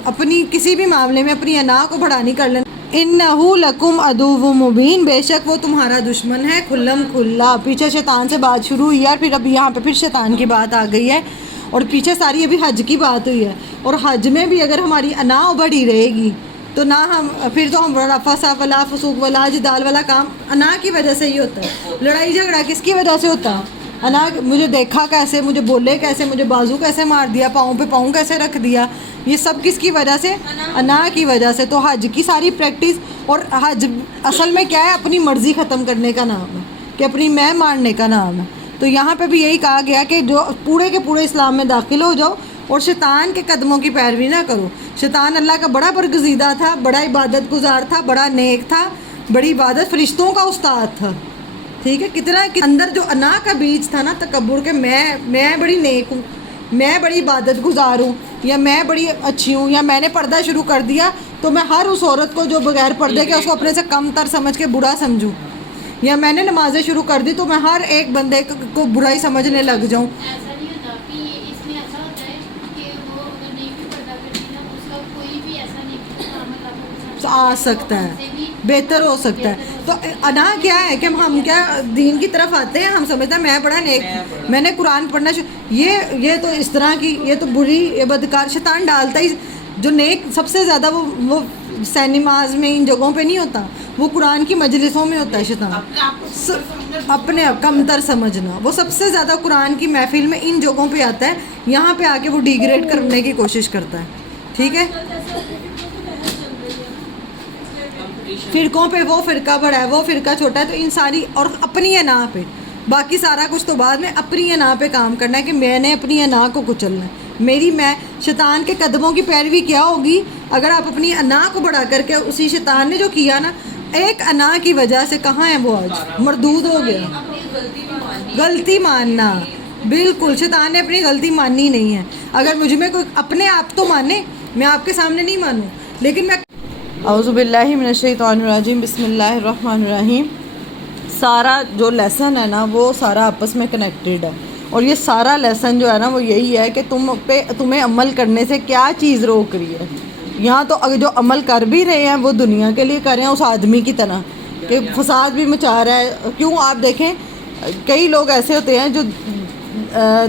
اپنی کسی بھی معاملے میں اپنی انا کو بڑھانی کر لینا. اِنَّهُ لَكُمْ عَدُوٌّ مُبِينٌ، بے شک وہ تمہارا دشمن ہے کھلم کھلا. پیچھے شیطان سے بات شروع ہوئی ہے اور پھر اب یہاں پہ پھر شیطان کی بات آ گئی ہے، اور پیچھے ساری ابھی حج کی بات ہوئی ہے. اور حج میں بھی اگر ہماری انا بڑی رہے گی تو نہ ہم پھر تو ہم رفث ولا فسوق ولا جدال والا کام انا کی وجہ سے ہی ہوتا ہے. لڑائی جھگڑا کس کی وجہ سے ہوتا ہے؟ انا. مجھے دیکھا کیسے، مجھے بولے کیسے، مجھے بازو کیسے مار دیا، پاؤں پہ پاؤں کیسے رکھ دیا، یہ سب کس کی وجہ سے؟ انا کی وجہ سے. تو حج کی ساری پریکٹس، اور حج اصل میں کیا ہے؟ اپنی مرضی ختم کرنے کا نام ہے، کہ اپنی میں ماننے کا نام ہے. تو یہاں پہ بھی یہی کہا گیا کہ جو پورے کے پورے اسلام میں داخل ہو جاؤ اور شیطان کے قدموں کی پیروی نہ کرو. شیطان اللہ کا بڑا برگزیدہ تھا، بڑا عبادت گزار تھا، بڑا نیک تھا، بڑی عبادت فرشتوں کا استاد تھا، ٹھیک ہے. کتنا اندر جو انا کا بیج تھا نا، تکبر کے، میں بڑی نیک ہوں، میں بڑی عبادت گزار ہوں، یا میں بڑی اچھی ہوں، یا میں نے پردہ شروع کر دیا تو میں ہر اس عورت کو جو بغیر پردے کے اس کو اپنے سے کم تر سمجھ کے برا سمجھوں، یا میں نے نمازیں شروع کر دی تو میں ہر ایک بندے کو برا ہی سمجھنے لگ جاؤں. ایسا نہیں ہوتا کہ اس میں ایسا ہوتا ہے کہ وہ اگر نہیں بھی پردہ کرتی نا، اس کا کوئی بھی ایسا نہیں آ سکتا ہے، بہتر ہو سکتا ہے. تو انا کیا ہے کہ ہم کیا دین کی طرف آتے ہیں، ہم سمجھتے ہیں میں بڑا نیک، میں نے قرآن پڑھنا یہ تو اس طرح کی، یہ تو بری، یہ بدکار. شیطان ڈالتا ہی جو نیک سب سے زیادہ وہ سینماز میں ان جگہوں پہ نہیں ہوتا، وہ قرآن کی مجلسوں میں ہوتا ہے. شیطان اپنے کمتر سمجھنا، وہ سب سے زیادہ قرآن کی محفل میں ان جگہوں پہ آتا ہے، یہاں پہ آ کے وہ ڈیگریڈ کرنے کی کوشش کرتا ہے، ٹھیک ہے. فرقوں پہ وہ فرقہ بڑا ہے، وہ فرقہ چھوٹا ہے. تو ان ساری، اور اپنی انا پہ، باقی سارا کچھ تو بعد میں، اپنی انا پہ کام کرنا ہے کہ میں نے اپنی انا کو کچلنا ہے. میں شیطان کے قدموں کی پیروی کیا ہوگی اگر آپ اپنی انا کو بڑھا کر کے، اسی شیطان نے جو کیا نا ایک انا کی وجہ سے، کہاں ہے وہ آج؟ مردود ہو گیا. غلطی ماننا، بالکل شیطان نے اپنی غلطی ماننی نہیں ہے. اگر مجھ میں کوئی اپنے آپ تو مانے، میں آپ کے سامنے نہیں مانوں، لیکن میں اعوذ باللہ من الشیطان الرجیم، بسم اللہ الرحمن الرحیم. سارا جو لیسن ہے نا وہ سارا آپس میں کنیکٹڈ ہے، اور یہ سارا لیسن جو ہے نا وہ یہی ہے کہ تمہیں عمل کرنے سے کیا چیز روک رہی ہے. یہاں تو اگر جو عمل کر بھی رہے ہیں وہ دنیا کے لیے کر رہے ہیں، اس آدمی کی طرح کہ فساد بھی مچا رہا ہے. کیوں؟ آپ دیکھیں کئی لوگ ایسے ہوتے ہیں جو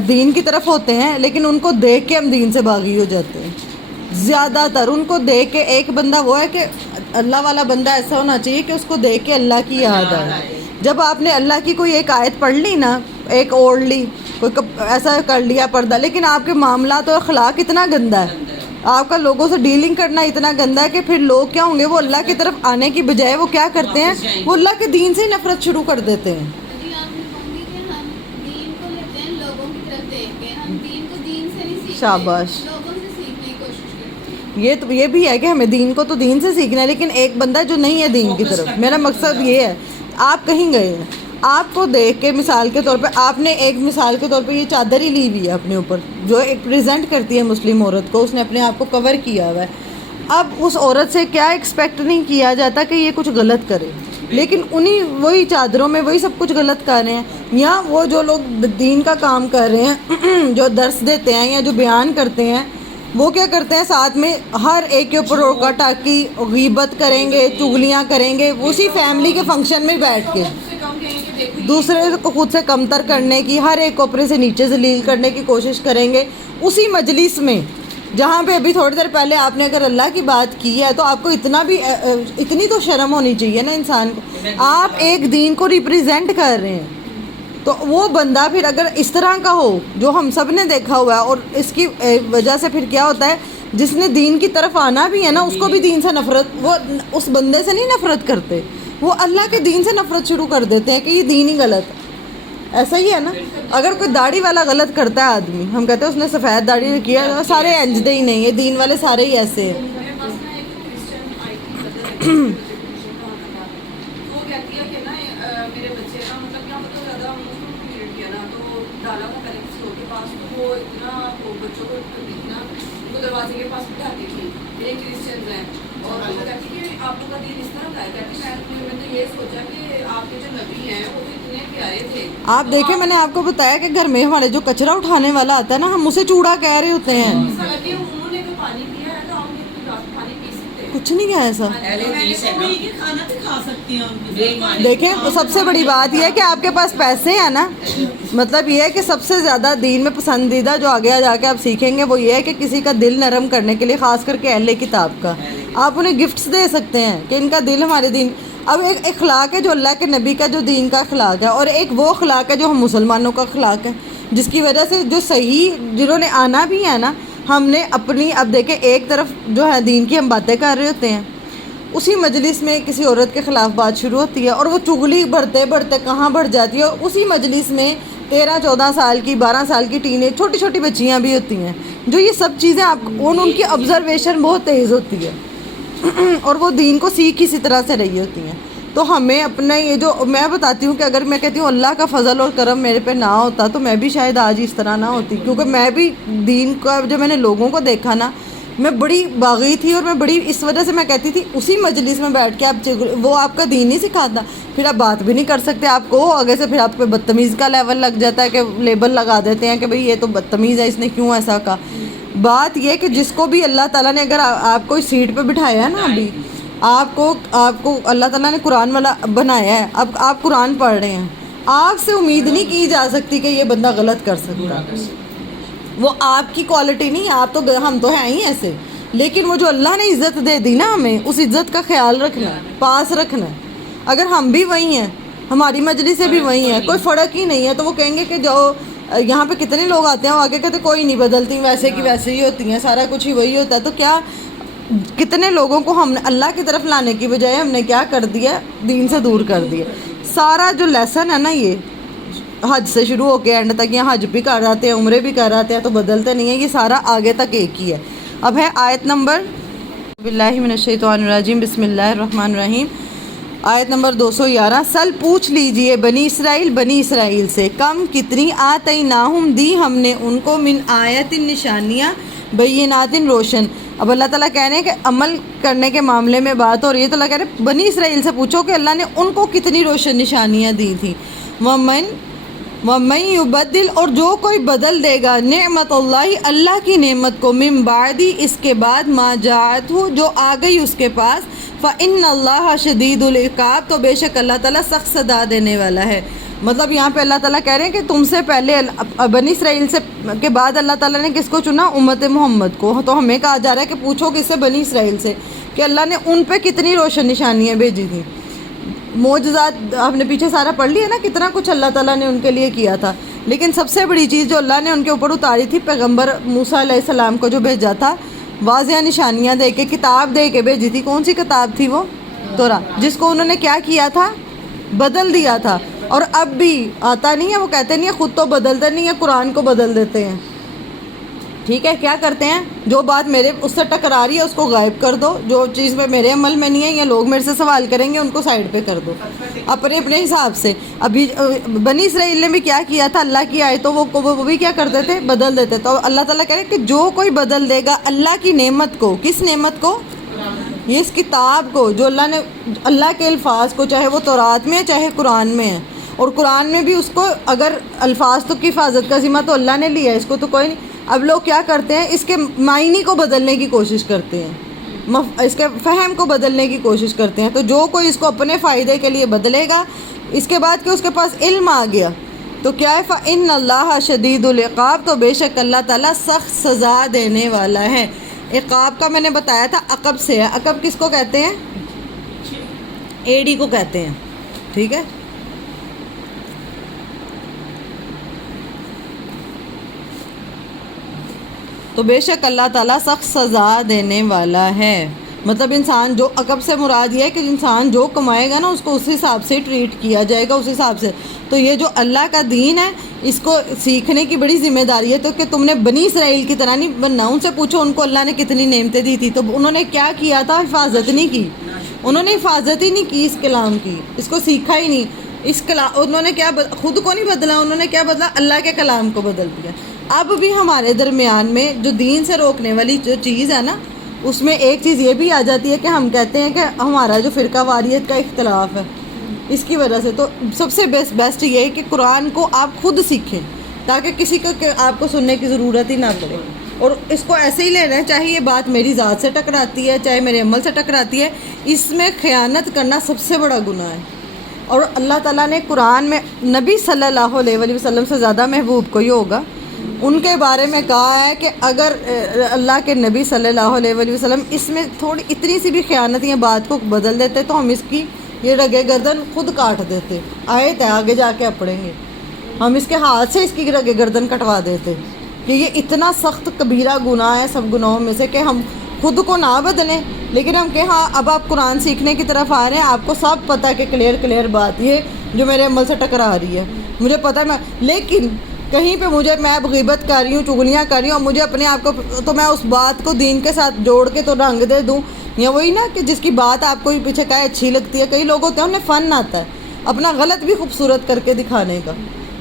دین کی طرف ہوتے ہیں لیکن ان کو دیکھ کے ہم دین سے باغی ہو جاتے ہیں. زیادہ تر ان کو دیکھ کے، ایک بندہ وہ ہے کہ اللہ والا بندہ ایسا ہونا چاہیے کہ اس کو دیکھ کے اللہ کی یاد آئے. جب آپ نے اللہ کی کوئی ایک آیت پڑھ لی نا، ایک اوڑھ لی، کوئی ایسا کر لیا پردہ، لیکن آپ کے معاملات اور اخلاق اتنا گندا ہے، آپ کا لوگوں سے ڈیلنگ کرنا اتنا گندا ہے کہ پھر لوگ کیا ہوں گے؟ وہ اللہ کی طرف آنے کی بجائے وہ کیا کرتے ہیں؟ وہ اللہ کے دین سے ہی نفرت شروع کر دیتے ہیں. شاباش. یہ بھی ہے کہ ہمیں دین کو تو دین سے سیکھنا ہے، لیکن ایک بندہ جو نہیں ہے دین کی طرف، میرا مقصد یہ ہے. آپ کہیں گئے ہیں، آپ کو دیکھ کے مثال کے طور پہ آپ نے ایک مثال کے طور پہ یہ چادر ہی لی ہوئی ہے اپنے اوپر جو ایک پریزنٹ کرتی ہے مسلم عورت کو، اس نے اپنے آپ کو کور کیا ہوا ہے. اب اس عورت سے کیا ایکسپیکٹ نہیں کیا جاتا کہ یہ کچھ غلط کرے، لیکن وہی چادروں میں وہی سب کچھ غلط کر رہے ہیں. یا وہ جو لوگ دین کا کام کر رہے ہیں جو درس دیتے ہیں یا جو بیان کرتے ہیں، وہ کیا کرتے ہیں ساتھ میں ہر ایک کے اوپر روکا ٹاکی غیبت کریں گے، چغلیاں کریں گے، اسی فیملی کے فنکشن میں بیٹھ کے دوسرے کو خود سے کمتر کرنے کی، ہر ایک کو اپنے سے نیچے ذلیل کرنے کی کوشش کریں گے اسی مجلس میں جہاں پہ ابھی تھوڑی دیر پہلے آپ نے اگر اللہ کی بات کی ہے تو آپ کو اتنی تو شرم ہونی چاہیے نا انسان کو. آپ ایک دین کو ریپریزنٹ کر رہے ہیں تو وہ بندہ پھر اگر اس طرح کا ہو جو ہم سب نے دیکھا ہوا ہے، اور اس کی وجہ سے پھر کیا ہوتا ہے جس نے دین کی طرف آنا بھی ہے نا اس کو بھی دین سے نفرت، وہ اس بندے سے نہیں نفرت کرتے، وہ اللہ کے دین سے نفرت شروع کر دیتے ہیں کہ یہ دین ہی غلط ہے. ایسا ہی ہے نا، اگر کوئی داڑھی والا غلط کرتا ہے آدمی، ہم کہتے ہیں اس نے سفید داڑھی کی ہے، سارے انجدے ہی نہیں، یہ دین والے سارے ہی ایسے ہیں. میرے پاس نا ایک کرسچن آئی تھی مدر وہ کہتی ہے کہ نا میرے بچے نا مطلب کیا مطلب زیادہ مسلم کمیونٹی ہے نا، تو ڈالا تھا پہلے کسی کے پاس، تو وہ اتنا وہ بچوں کو اتنا وہ دروازے کے پاس بٹھاتی تھی. ایک کرسچن ہے اور وہ کہتی کہ آپ لوگ کا دین اس طرح کا ہے، کہتی میں نے یہ سوچا کہ آپ کے جو نبی ہیں وہ اتنے پیارے تھے. آپ دیکھیں میں نے آپ کو بتایا کہ گھر میں ہمارے جو کچرا اٹھانے والا آتا ہے نا، ہم اسے چوڑا کہہ رہے ہوتے ہیں. انہوں نے تو پانی پیا ہے تو ہم پانی پی سکتے ہیں. کچھ نہیں ہے ایسا. کھانا تو کھا سکتی ہیں. دیکھیں سب سے بڑی بات یہ ہے کہ آپ کے پاس پیسے ہیں نا، مطلب یہ ہے کہ سب سے زیادہ دین میں پسندیدہ جو آگے جا کے آپ سیکھیں گے وہ یہ ہے کہ کسی کا دل نرم کرنے کے لیے، خاص کر کے اہل کتاب کا آپ انہیں گفٹس دے سکتے ہیں کہ ان کا دل ہمارے دین. اب ایک اخلاق ہے جو اللہ کے نبی کا جو دین کا اخلاق ہے، اور ایک وہ اخلاق ہے جو ہم مسلمانوں کا اخلاق ہے، جس کی وجہ سے جو صحیح جنہوں نے آنا بھی ہے نا، ہم نے اپنی اب دیکھیں ایک طرف جو ہے دین کی ہم باتیں کر رہے ہوتے ہیں، اسی مجلس میں کسی عورت کے خلاف بات شروع ہوتی ہے اور وہ چغلی بڑھتے بڑھتے کہاں بڑھ جاتی ہے. اسی مجلس میں 13-14 سال کی 12 سال کی ٹین چھوٹی چھوٹی بچیاں بھی ہوتی ہیں جو یہ سب چیزیں ان کی آبزرویشن بہت تیز ہوتی ہے اور وہ دین کو سیکھ اسی طرح سے رہی ہوتی ہیں. تو ہمیں اپنا یہ جو میں بتاتی ہوں کہ اگر میں کہتی ہوں اللہ کا فضل اور کرم میرے پہ نہ ہوتا تو میں بھی شاید آج اس طرح نہ ہوتی، کیونکہ میں بھی دین کا جب میں نے لوگوں کو دیکھا نا میں بڑی باغی تھی، اور میں بڑی اس وجہ سے میں کہتی تھی اسی مجلس میں بیٹھ کے آپ وہ آپ کا دین نہیں سکھاتا، پھر آپ بات بھی نہیں کر سکتے، آپ کو آگے سے پھر آپ پہ بدتمیز کا لیول لگ جاتا ہے کہ لیبل لگا دیتے ہیں کہ بھئی یہ تو بدتمیز ہے، اس نے کیوں ایسا کہا. بات یہ کہ جس کو بھی اللہ تعالیٰ نے اگر آپ کو اس سیٹ پہ بٹھایا ہے نا، ابھی آپ کو اللہ تعالیٰ نے قرآن والا بنایا ہے، اب آپ قرآن پڑھ رہے ہیں، آپ سے امید نہیں کی جا سکتی کہ یہ بندہ غلط کر سکتا. وہ آپ کی کوالٹی نہیں ہے، آپ تو ہم تو ہیں ہی ایسے، لیکن وہ جو اللہ نے عزت دے دی نا ہمیں، اس عزت کا خیال رکھنا ہے، پاس رکھنا ہے. اگر ہم بھی وہی ہیں، ہماری مجلس سے بھی وہی ہیں، کوئی فرق ہی نہیں ہے، تو وہ کہیں گے کہ جو یہاں پہ کتنے لوگ آتے ہیں وہ آگے کہتے کوئی نہیں بدلتی، ویسے کی ویسے ہی ہوتی ہیں، سارا کچھ ہی وہی ہوتا ہے. تو کیا کتنے لوگوں کو ہم نے اللہ کی طرف لانے کی بجائے ہم نے کیا کر دیا، دین سے دور کر دیا. سارا جو لیسن ہے نا یہ حج سے شروع ہو کے اینڈ تک، یہاں حج بھی کر آتے ہیں عمرے بھی کر آتے ہیں تو بدلتے نہیں ہیں، یہ سارا آگے تک ایک ہی ہے. اب ہے آیت نمبر باللہ من الشیطان الرجیم بسم اللہ الرحمن الرحیم، آیت نمبر 211. سل پوچھ لیجئے بنی اسرائیل سے، کم کتنی آتیناہم دی ہم نے ان کو، من آیت نشانیاں، بینات روشن. اب اللہ تعالیٰ کہہ رہے ہیں کہ عمل کرنے کے معاملے میں بات ہو رہی ہے، تو اللہ کہہ رہے ہیں بنی اسرائیل سے پوچھو کہ اللہ نے ان کو کتنی روشن نشانیاں دی تھیں. وَمَن يُبَدِّلْ، اور جو کوئی بدل دے گا، نعمت اللہ کی نعمت کو، من بعدی اس کے بعد، ما جاءتہ جو آ گئی اس کے پاس، فَإِنَّ اللَّهَ شَدِيدُ الْعِقَابِ تو بے شک اللہ تعالیٰ سخت سزا دینے والا ہے. مطلب یہاں پہ اللہ تعالیٰ کہہ رہے ہیں کہ تم سے پہلے بنی اسرائیل سے کے بعد اللہ تعالیٰ نے کس کو چنا؟ امت محمد کو. تو ہمیں کہا جا رہا ہے کہ پوچھو کس سے؟ بنی اسرائیل سے، کہ اللہ نے ان پہ کتنی روشن نشانیاں بھیجی تھیں. معجزات ہم نے پیچھے سارا پڑھ لیا نا، کتنا کچھ اللہ تعالیٰ نے ان کے لیے کیا تھا. لیکن سب سے بڑی چیز جو اللہ نے ان کے اوپر اتاری تھی، پیغمبر موسیٰ علیہ السلام کو جو بھیجا تھا، واضح نشانیاں دے کے، کتاب دے کے بھیجی تھی. کون سی کتاب تھی وہ؟ تورات، جس کو انہوں نے کیا کیا تھا؟ بدل دیا تھا. اور اب بھی آتا نہیں ہے، وہ کہتے نہیں ہیں خود تو بدلتے نہیں ہیں، قرآن کو بدل دیتے ہیں. ٹھیک ہے، کیا کرتے ہیں؟ جو بات میرے اس سے ٹکرا رہی ہے اس کو غائب کر دو، جو چیز میں میرے عمل میں نہیں ہے یا لوگ میرے سے سوال کریں گے ان کو سائڈ پہ کر دو اپنے اپنے حساب سے۔ ابھی بنی اسرائیل نے بھی کیا کیا تھا؟ اللہ کی آیتوں وہ بھی کیا کرتے تھے؟ بدل دیتے۔ تو اللہ تعالیٰ کہہ رہے کہ جو کوئی بدل دے گا اللہ کی نعمت کو، کس نعمت کو؟ یہ اس کتاب کو، جو اللہ نے، اللہ کے الفاظ کو، چاہے وہ تورات میں ہے چاہے قرآن میں ہے، اور قرآن میں بھی اس کو، اگر الفاظ تو کی حفاظت کا ذمہ تو اللہ نے لیا ہے، اس کو تو کوئی نہیں۔ اب لوگ کیا کرتے ہیں؟ اس کے معنی کو بدلنے کی کوشش کرتے ہیں، اس کے فہم کو بدلنے کی کوشش کرتے ہیں۔ تو جو کوئی اس کو اپنے فائدے کے لیے بدلے گا، اس کے بعد کہ اس کے پاس علم آ گیا تو کیا ہے؟ فَإِنَّ اللَّهَ شَدِيدُ الْعِقَابِ، تو بے شک اللہ تعالیٰ سخت سزا دینے والا ہے۔ عقاب کا میں نے بتایا تھا عقب سے ہے۔ عقب کس کو کہتے ہیں؟ ایڑی کو کہتے ہیں، ٹھیک ہے۔ تو بے شک اللہ تعالیٰ سخت سزا دینے والا ہے۔ مطلب انسان جو، عقب سے مراد یہ ہے کہ انسان جو کمائے گا نا اس کو اس حساب سے ٹریٹ کیا جائے گا، اس حساب سے۔ تو یہ جو اللہ کا دین ہے اس کو سیکھنے کی بڑی ذمہ داری ہے، تو کہ تم نے بنی اسرائیل کی طرح نہیں بننا۔ ان سے پوچھو ان کو اللہ نے کتنی نعمتیں دی تھی، تو انہوں نے کیا کیا تھا؟ حفاظت نہیں کی، انہوں نے حفاظت ہی نہیں کی اس کلام کی، اس کو سیکھا ہی نہیں۔ اس کلام انہوں نے کیا خود کو نہیں بدلا، انہوں نے کیا بدلا؟ اللہ کے کلام کو بدل دیا۔ اب بھی ہمارے درمیان میں جو دین سے روکنے والی جو چیز ہے نا، اس میں ایک چیز یہ بھی آ جاتی ہے کہ ہم کہتے ہیں کہ ہمارا جو فرقہ واریت کا اختلاف ہے اس کی وجہ سے۔ تو سب سے بیسٹ یہ ہے کہ قرآن کو آپ خود سیکھیں تاکہ کسی کو آپ کو سننے کی ضرورت ہی نہ پڑے، اور اس کو ایسے ہی لینا ہے، چاہے یہ بات میری ذات سے ٹکراتی ہے چاہے میرے عمل سے ٹکراتی ہے۔ اس میں خیانت کرنا سب سے بڑا گناہ ہے، اور اللہ تعالیٰ نے قرآن میں نبی صلی اللہ علیہ وسلم سے زیادہ محبوب کوئی ہوگا، ان کے بارے میں کہا ہے کہ اگر اللہ کے نبی صلی اللہ علیہ وسلم اس میں تھوڑی اتنی سی بھی خیانت یا بات کو بدل دیتے تو ہم اس کی یہ رگے گردن خود کاٹ دیتے۔ آیت ہے آگے جا کے پڑھیں گے، ہم اس کے ہاتھ سے اس کی رگے گردن کٹوا دیتے کہ یہ اتنا سخت کبیرہ گناہ ہے سب گناہوں میں سے کہ ہم خود کو نہ بدلیں، لیکن ہم کہ ہاں اب آپ قرآن سیکھنے کی طرف آ رہے ہیں، آپ کو سب پتہ کہ کلیئر بات یہ جو میرے عمل سے ٹکرا رہی ہے، مجھے پتہ ہے، لیکن کہیں پہ میں اب غیبت کر رہی ہوں، چغلیاں کر رہی ہوں، اور مجھے اپنے آپ کو، تو میں اس بات کو دین کے ساتھ جوڑ کے تو رنگ دے دوں، یا وہی نا کہ جس کی بات آپ کو پیچھے کہے اچھی لگتی ہے۔ کئی لوگ ہوتے ہیں انہیں فن آتا ہے اپنا غلط بھی خوبصورت کر کے دکھانے کا،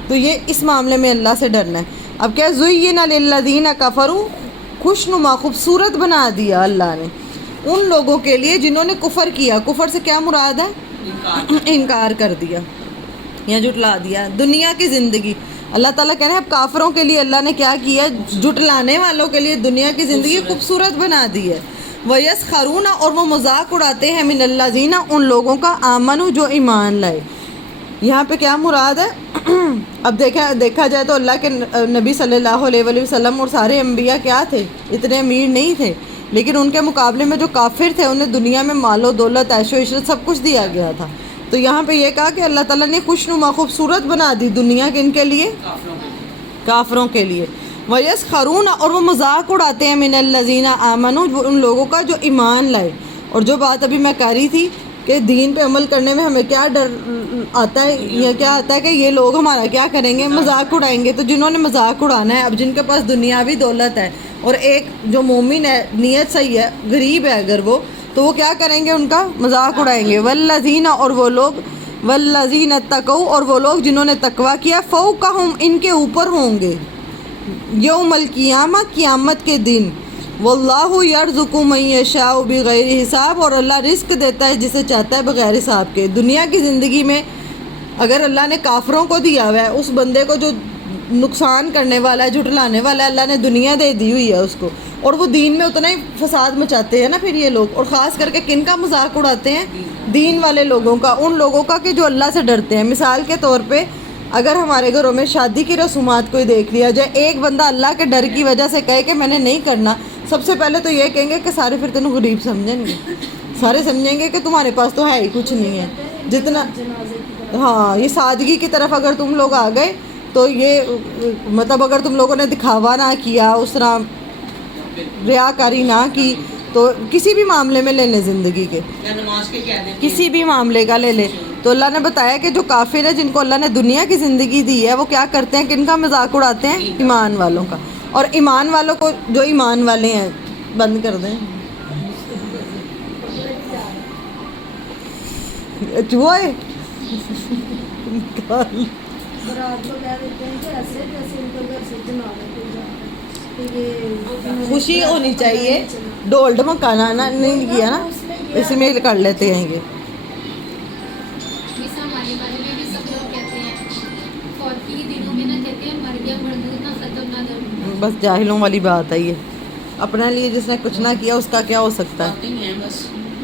تو یہ اس معاملے میں اللہ سے ڈرنا ہے۔ اب کیا زُیِّنَ لِلَّذِينَ كَفَرُوا، خوشنما خوبصورت بنا دیا اللہ نے ان لوگوں کے لیے جنہوں نے کفر کیا۔ کفر سے کیا مراد ہے؟ انکار کر دیا یا جھٹلا دیا دنیا کی زندگی۔ اللہ تعالیٰ کہہ رہے ہیں اب کافروں کے لیے اللہ نے کیا کیا؟ جھٹلانے والوں کے لیے دنیا کی زندگی خوبصورت بنا دی ہے۔ وَيَسْخَرُونَ، اور وہ مذاق اڑاتے ہیں، مِنَ الَّذِينَ، ان لوگوں کا، آمنوا، جو ایمان لائے۔ یہاں پہ کیا مراد ہے؟ اب دیکھا جائے تو اللہ کے نبی صلی اللہ علیہ وسلم اور سارے انبیاء کیا تھے؟ اتنے امیر نہیں تھے، لیکن ان کے مقابلے میں جو کافر تھے انہیں دنیا میں مال و دولت، عیش و عشرت سب کچھ دیا گیا تھا۔ تو یہاں پہ یہ کہا کہ اللہ تعالیٰ نے خوشنما خوبصورت بنا دی دنیا کے، ان کے لیے، کافروں کے لیے۔ وَيَسْخَرُونَ، اور وہ مذاق اڑاتے ہیں، مِنَ الَّذِينَ آمَنُوا، ان لوگوں کا جو ایمان لائے۔ اور جو بات ابھی میں کہہ رہی تھی کہ دین پہ عمل کرنے میں ہمیں کیا ڈر آتا ہے، یہ کیا آتا ہے کہ یہ لوگ ہمارا کیا کریں گے؟ مذاق اڑائیں گے۔ تو جنہوں نے مذاق اڑانا ہے، اب جن کے پاس دنیاوی دولت ہے اور ایک جو مومن ہے، نیت صحیح ہے، غریب ہے اگر وہ، تو وہ کیا کریں گے؟ ان کا مذاق اڑائیں گے۔ والذین، اور وہ لوگ، والذین اتقوا، اور وہ لوگ جنہوں نے تقویٰ کیا، فوقہم، ان کے اوپر ہوں گے، یوم القیامہ، قیامت کے دن۔ واللہ یرزق من یشاء بغیر حساب، اور اللہ رزق دیتا ہے جسے چاہتا ہے بغیر حساب کے۔ دنیا کی زندگی میں اگر اللہ نے کافروں کو دیا ہوا ہے، اس بندے کو جو نقصان کرنے والا ہے، جھٹلانے والا ہے، اللہ نے دنیا دے دی ہوئی ہے اس کو، اور وہ دین میں اتنا ہی فساد مچاتے ہیں نا پھر یہ لوگ۔ اور خاص کر کے کن کا مذاق اڑاتے ہیں؟ دین والے لوگوں کا، ان لوگوں کا کہ جو اللہ سے ڈرتے ہیں۔ مثال کے طور پہ اگر ہمارے گھروں میں شادی کی رسومات کوئی دیکھ لیا جائے، ایک بندہ اللہ کے ڈر کی وجہ سے کہے کہ میں نے نہیں کرنا، سب سے پہلے تو یہ کہیں گے کہ سارے پھر تینوں غریب سمجھیں گے، سارے سمجھیں گے کہ تمہارے پاس تو ہے ہی کچھ نہیں ہے جتنا۔ ہاں، یہ سادگی کی طرف اگر تم لوگ آ گئے تو یہ مطلب اگر تم لوگوں نے دکھاوا نہ کیا، اس طرح ریاکاری نہ کی، تو کسی بھی معاملے میں لے لیں زندگی کے، کسی بھی معاملے کا لے لیں، تو اللہ نے بتایا کہ جو کافر ہے، جن کو اللہ نے دنیا کی زندگی دی ہے، وہ کیا کرتے ہیں؟ کن کا مذاق اڑاتے ہیں؟ ایمان والوں کا۔ اور ایمان والوں کو جو ایمان والے ہیں بند کر دیں. چوہے برات کو کہہ دیتے ہیں کہ ایسے جیسے ان کو گھر سے جنازہ کوئی جا رہا ہے کہ یہ خوشی ہونی چاہیے. ڈھول ڈمکانا نہیں کیا نا, اسی میں کر لیتے ہیں یہ. اس ہمارے بارے میں بھی سب لوگ کہتے ہیں فوت کے دنوں میں نہ کہتے ہیں مر گیا مردود نہ ختم نہ درود. بس جاہلوں والی بات ہے یہ. اپنے لیے جس نے کچھ نہ کیا اس کا کیا ہو سکتا ہے.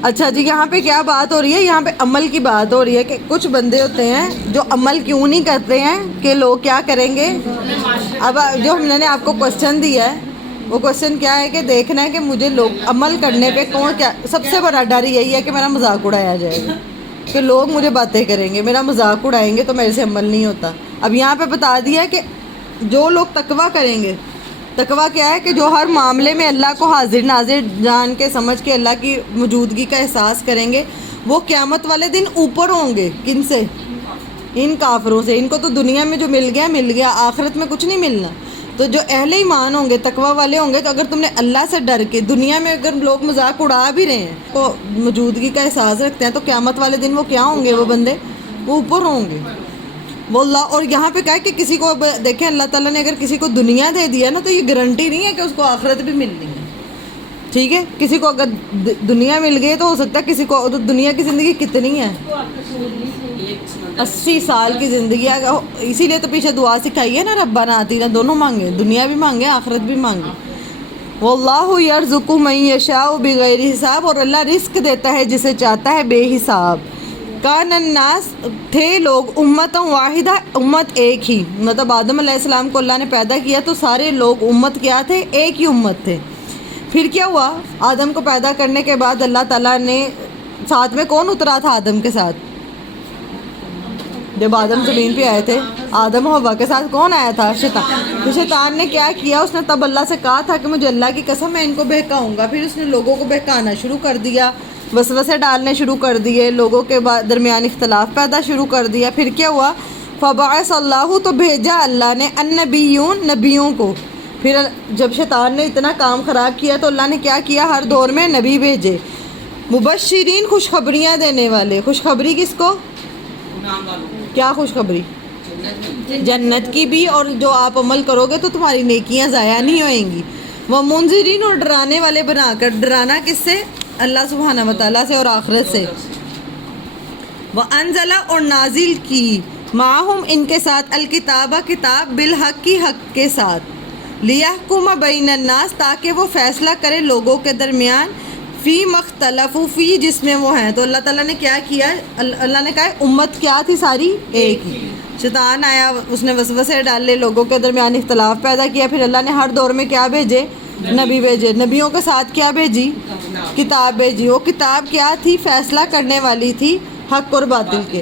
اچھا جی, یہاں پہ کیا بات ہو رہی ہے؟ یہاں پہ عمل کی بات ہو رہی ہے کہ کچھ بندے ہوتے ہیں جو عمل کیوں نہیں کرتے ہیں کہ لوگ کیا کریں گے. اب جو ہم نے آپ کو کوشچن دیا ہے وہ کوشچن کیا ہے کہ دیکھنا ہے کہ مجھے لوگ عمل کرنے پہ کون کیا. سب سے بڑا ڈر یہی ہے کہ میرا مذاق اڑایا جائے گا, کہ لوگ مجھے باتیں کریں گے, میرا مذاق اڑائیں گے تو میرے سے عمل نہیں ہوتا. اب یہاں پہ بتا دیا کہ جو لوگ تقویٰ کریں گے, تقویٰ کیا ہے کہ جو ہر معاملے میں اللہ کو حاضر ناظر جان کے سمجھ کے اللہ کی موجودگی کا احساس کریں گے, وہ قیامت والے دن اوپر ہوں گے. کن سے؟ ان کافروں سے. ان کو تو دنیا میں جو مل گیا, آخرت میں کچھ نہیں ملنا. تو جو اہل ایمان ہوں گے, تقویٰ والے ہوں گے, تو اگر تم نے اللہ سے ڈر کے دنیا میں اگر لوگ مذاق اڑا بھی رہے ہیں تو موجودگی کا احساس رکھتے ہیں, تو قیامت والے دن وہ کیا ہوں گے؟ وہ بندے وہ اوپر ہوں گے. وہ اللہ. اور یہاں پہ کہا ہے کہ کسی کو دیکھیں اللہ تعالیٰ نے اگر کسی کو دنیا دے دیا نا, تو یہ گارنٹی نہیں ہے کہ اس کو آخرت بھی ملنی ہے. ٹھیک ہے, کسی کو اگر دنیا مل گئی تو ہو سکتا ہے کسی کو. دنیا کی زندگی کتنی ہے؟ 80 سال کی زندگی ہے. اسی لیے تو پیچھے دعا سکھائی ہے نا, ربنا آتینا, دونوں مانگے, دنیا بھی مانگے آخرت بھی مانگے. واللہ یرزق من یشاء بغیر حساب. اور اللہ رزق دیتا ہے جسے چاہتا ہے بے حساب. کان الناس, تھے لوگ, امت واحدہ, امت ایک ہی. مطلب آدم علیہ السلام کو اللہ نے پیدا کیا تو سارے لوگ امت کیا تھے؟ ایک ہی امت تھے. پھر کیا ہوا؟ آدم کو پیدا کرنے کے بعد اللہ تعالیٰ نے ساتھ میں کون اترا تھا آدم کے ساتھ؟ جب آدم زمین پہ آئے تھے آدم و حوا کے ساتھ کون آیا تھا؟ شیطان. تو شیطان نے کیا کیا؟ اس نے تب اللہ سے کہا تھا کہ مجھے اللہ کی قسم میں ان کو بہکاؤں گا. پھر اس نے لوگوں کو بہکانا شروع کر دیا, وسوسے ڈالنے شروع کر دیے, لوگوں کے درمیان اختلاف پیدا شروع کر دیا. پھر کیا ہوا؟ فبعث اللہ, تو بھیجا اللہ نے النبیون, نبیوں کو. پھر جب شیطان نے اتنا کام خراب کیا تو اللہ نے کیا کیا؟ ہر دور میں نبی بھیجے. مبشرین, خوشخبریاں دینے والے. خوشخبری کس کو؟ کیا خوشخبری؟ جنت کی بھی, اور جو آپ عمل کرو گے تو تمہاری نیکیاں ضائع نہیں ہوئیں گی. وہ منذرین, اور ڈرانے والے بنا کر. ڈرانا کس سے؟ اللہ سبحانہ و تعالیٰ سے اور آخرت سے. وَأَنزَلَ, اور نازل کی, معہم, ان کے ساتھ, الکتابہ, کتاب, بالحق, کی حق کے ساتھ, لِيَحْكُمَ بَيْنَ النَّاسِ, تاکہ وہ فیصلہ کرے لوگوں کے درمیان, فی مختلف, فی, جس میں وہ ہیں. تو اللہ تعالیٰ نے کیا کیا؟ اللہ نے کہا امت کیا تھی ساری؟ ایک ہی. شیطان آیا, اس نے وسوسے ڈالے, لوگوں کے درمیان اختلاف پیدا کیا. پھر اللہ نے ہر دور میں کیا بھیجے؟ نبی بھیجے. نبیوں کے ساتھ کیا بھیجی؟ کتاب بھیجی. وہ کتاب کیا تھی؟ فیصلہ کرنے والی تھی حق اور باطل کے.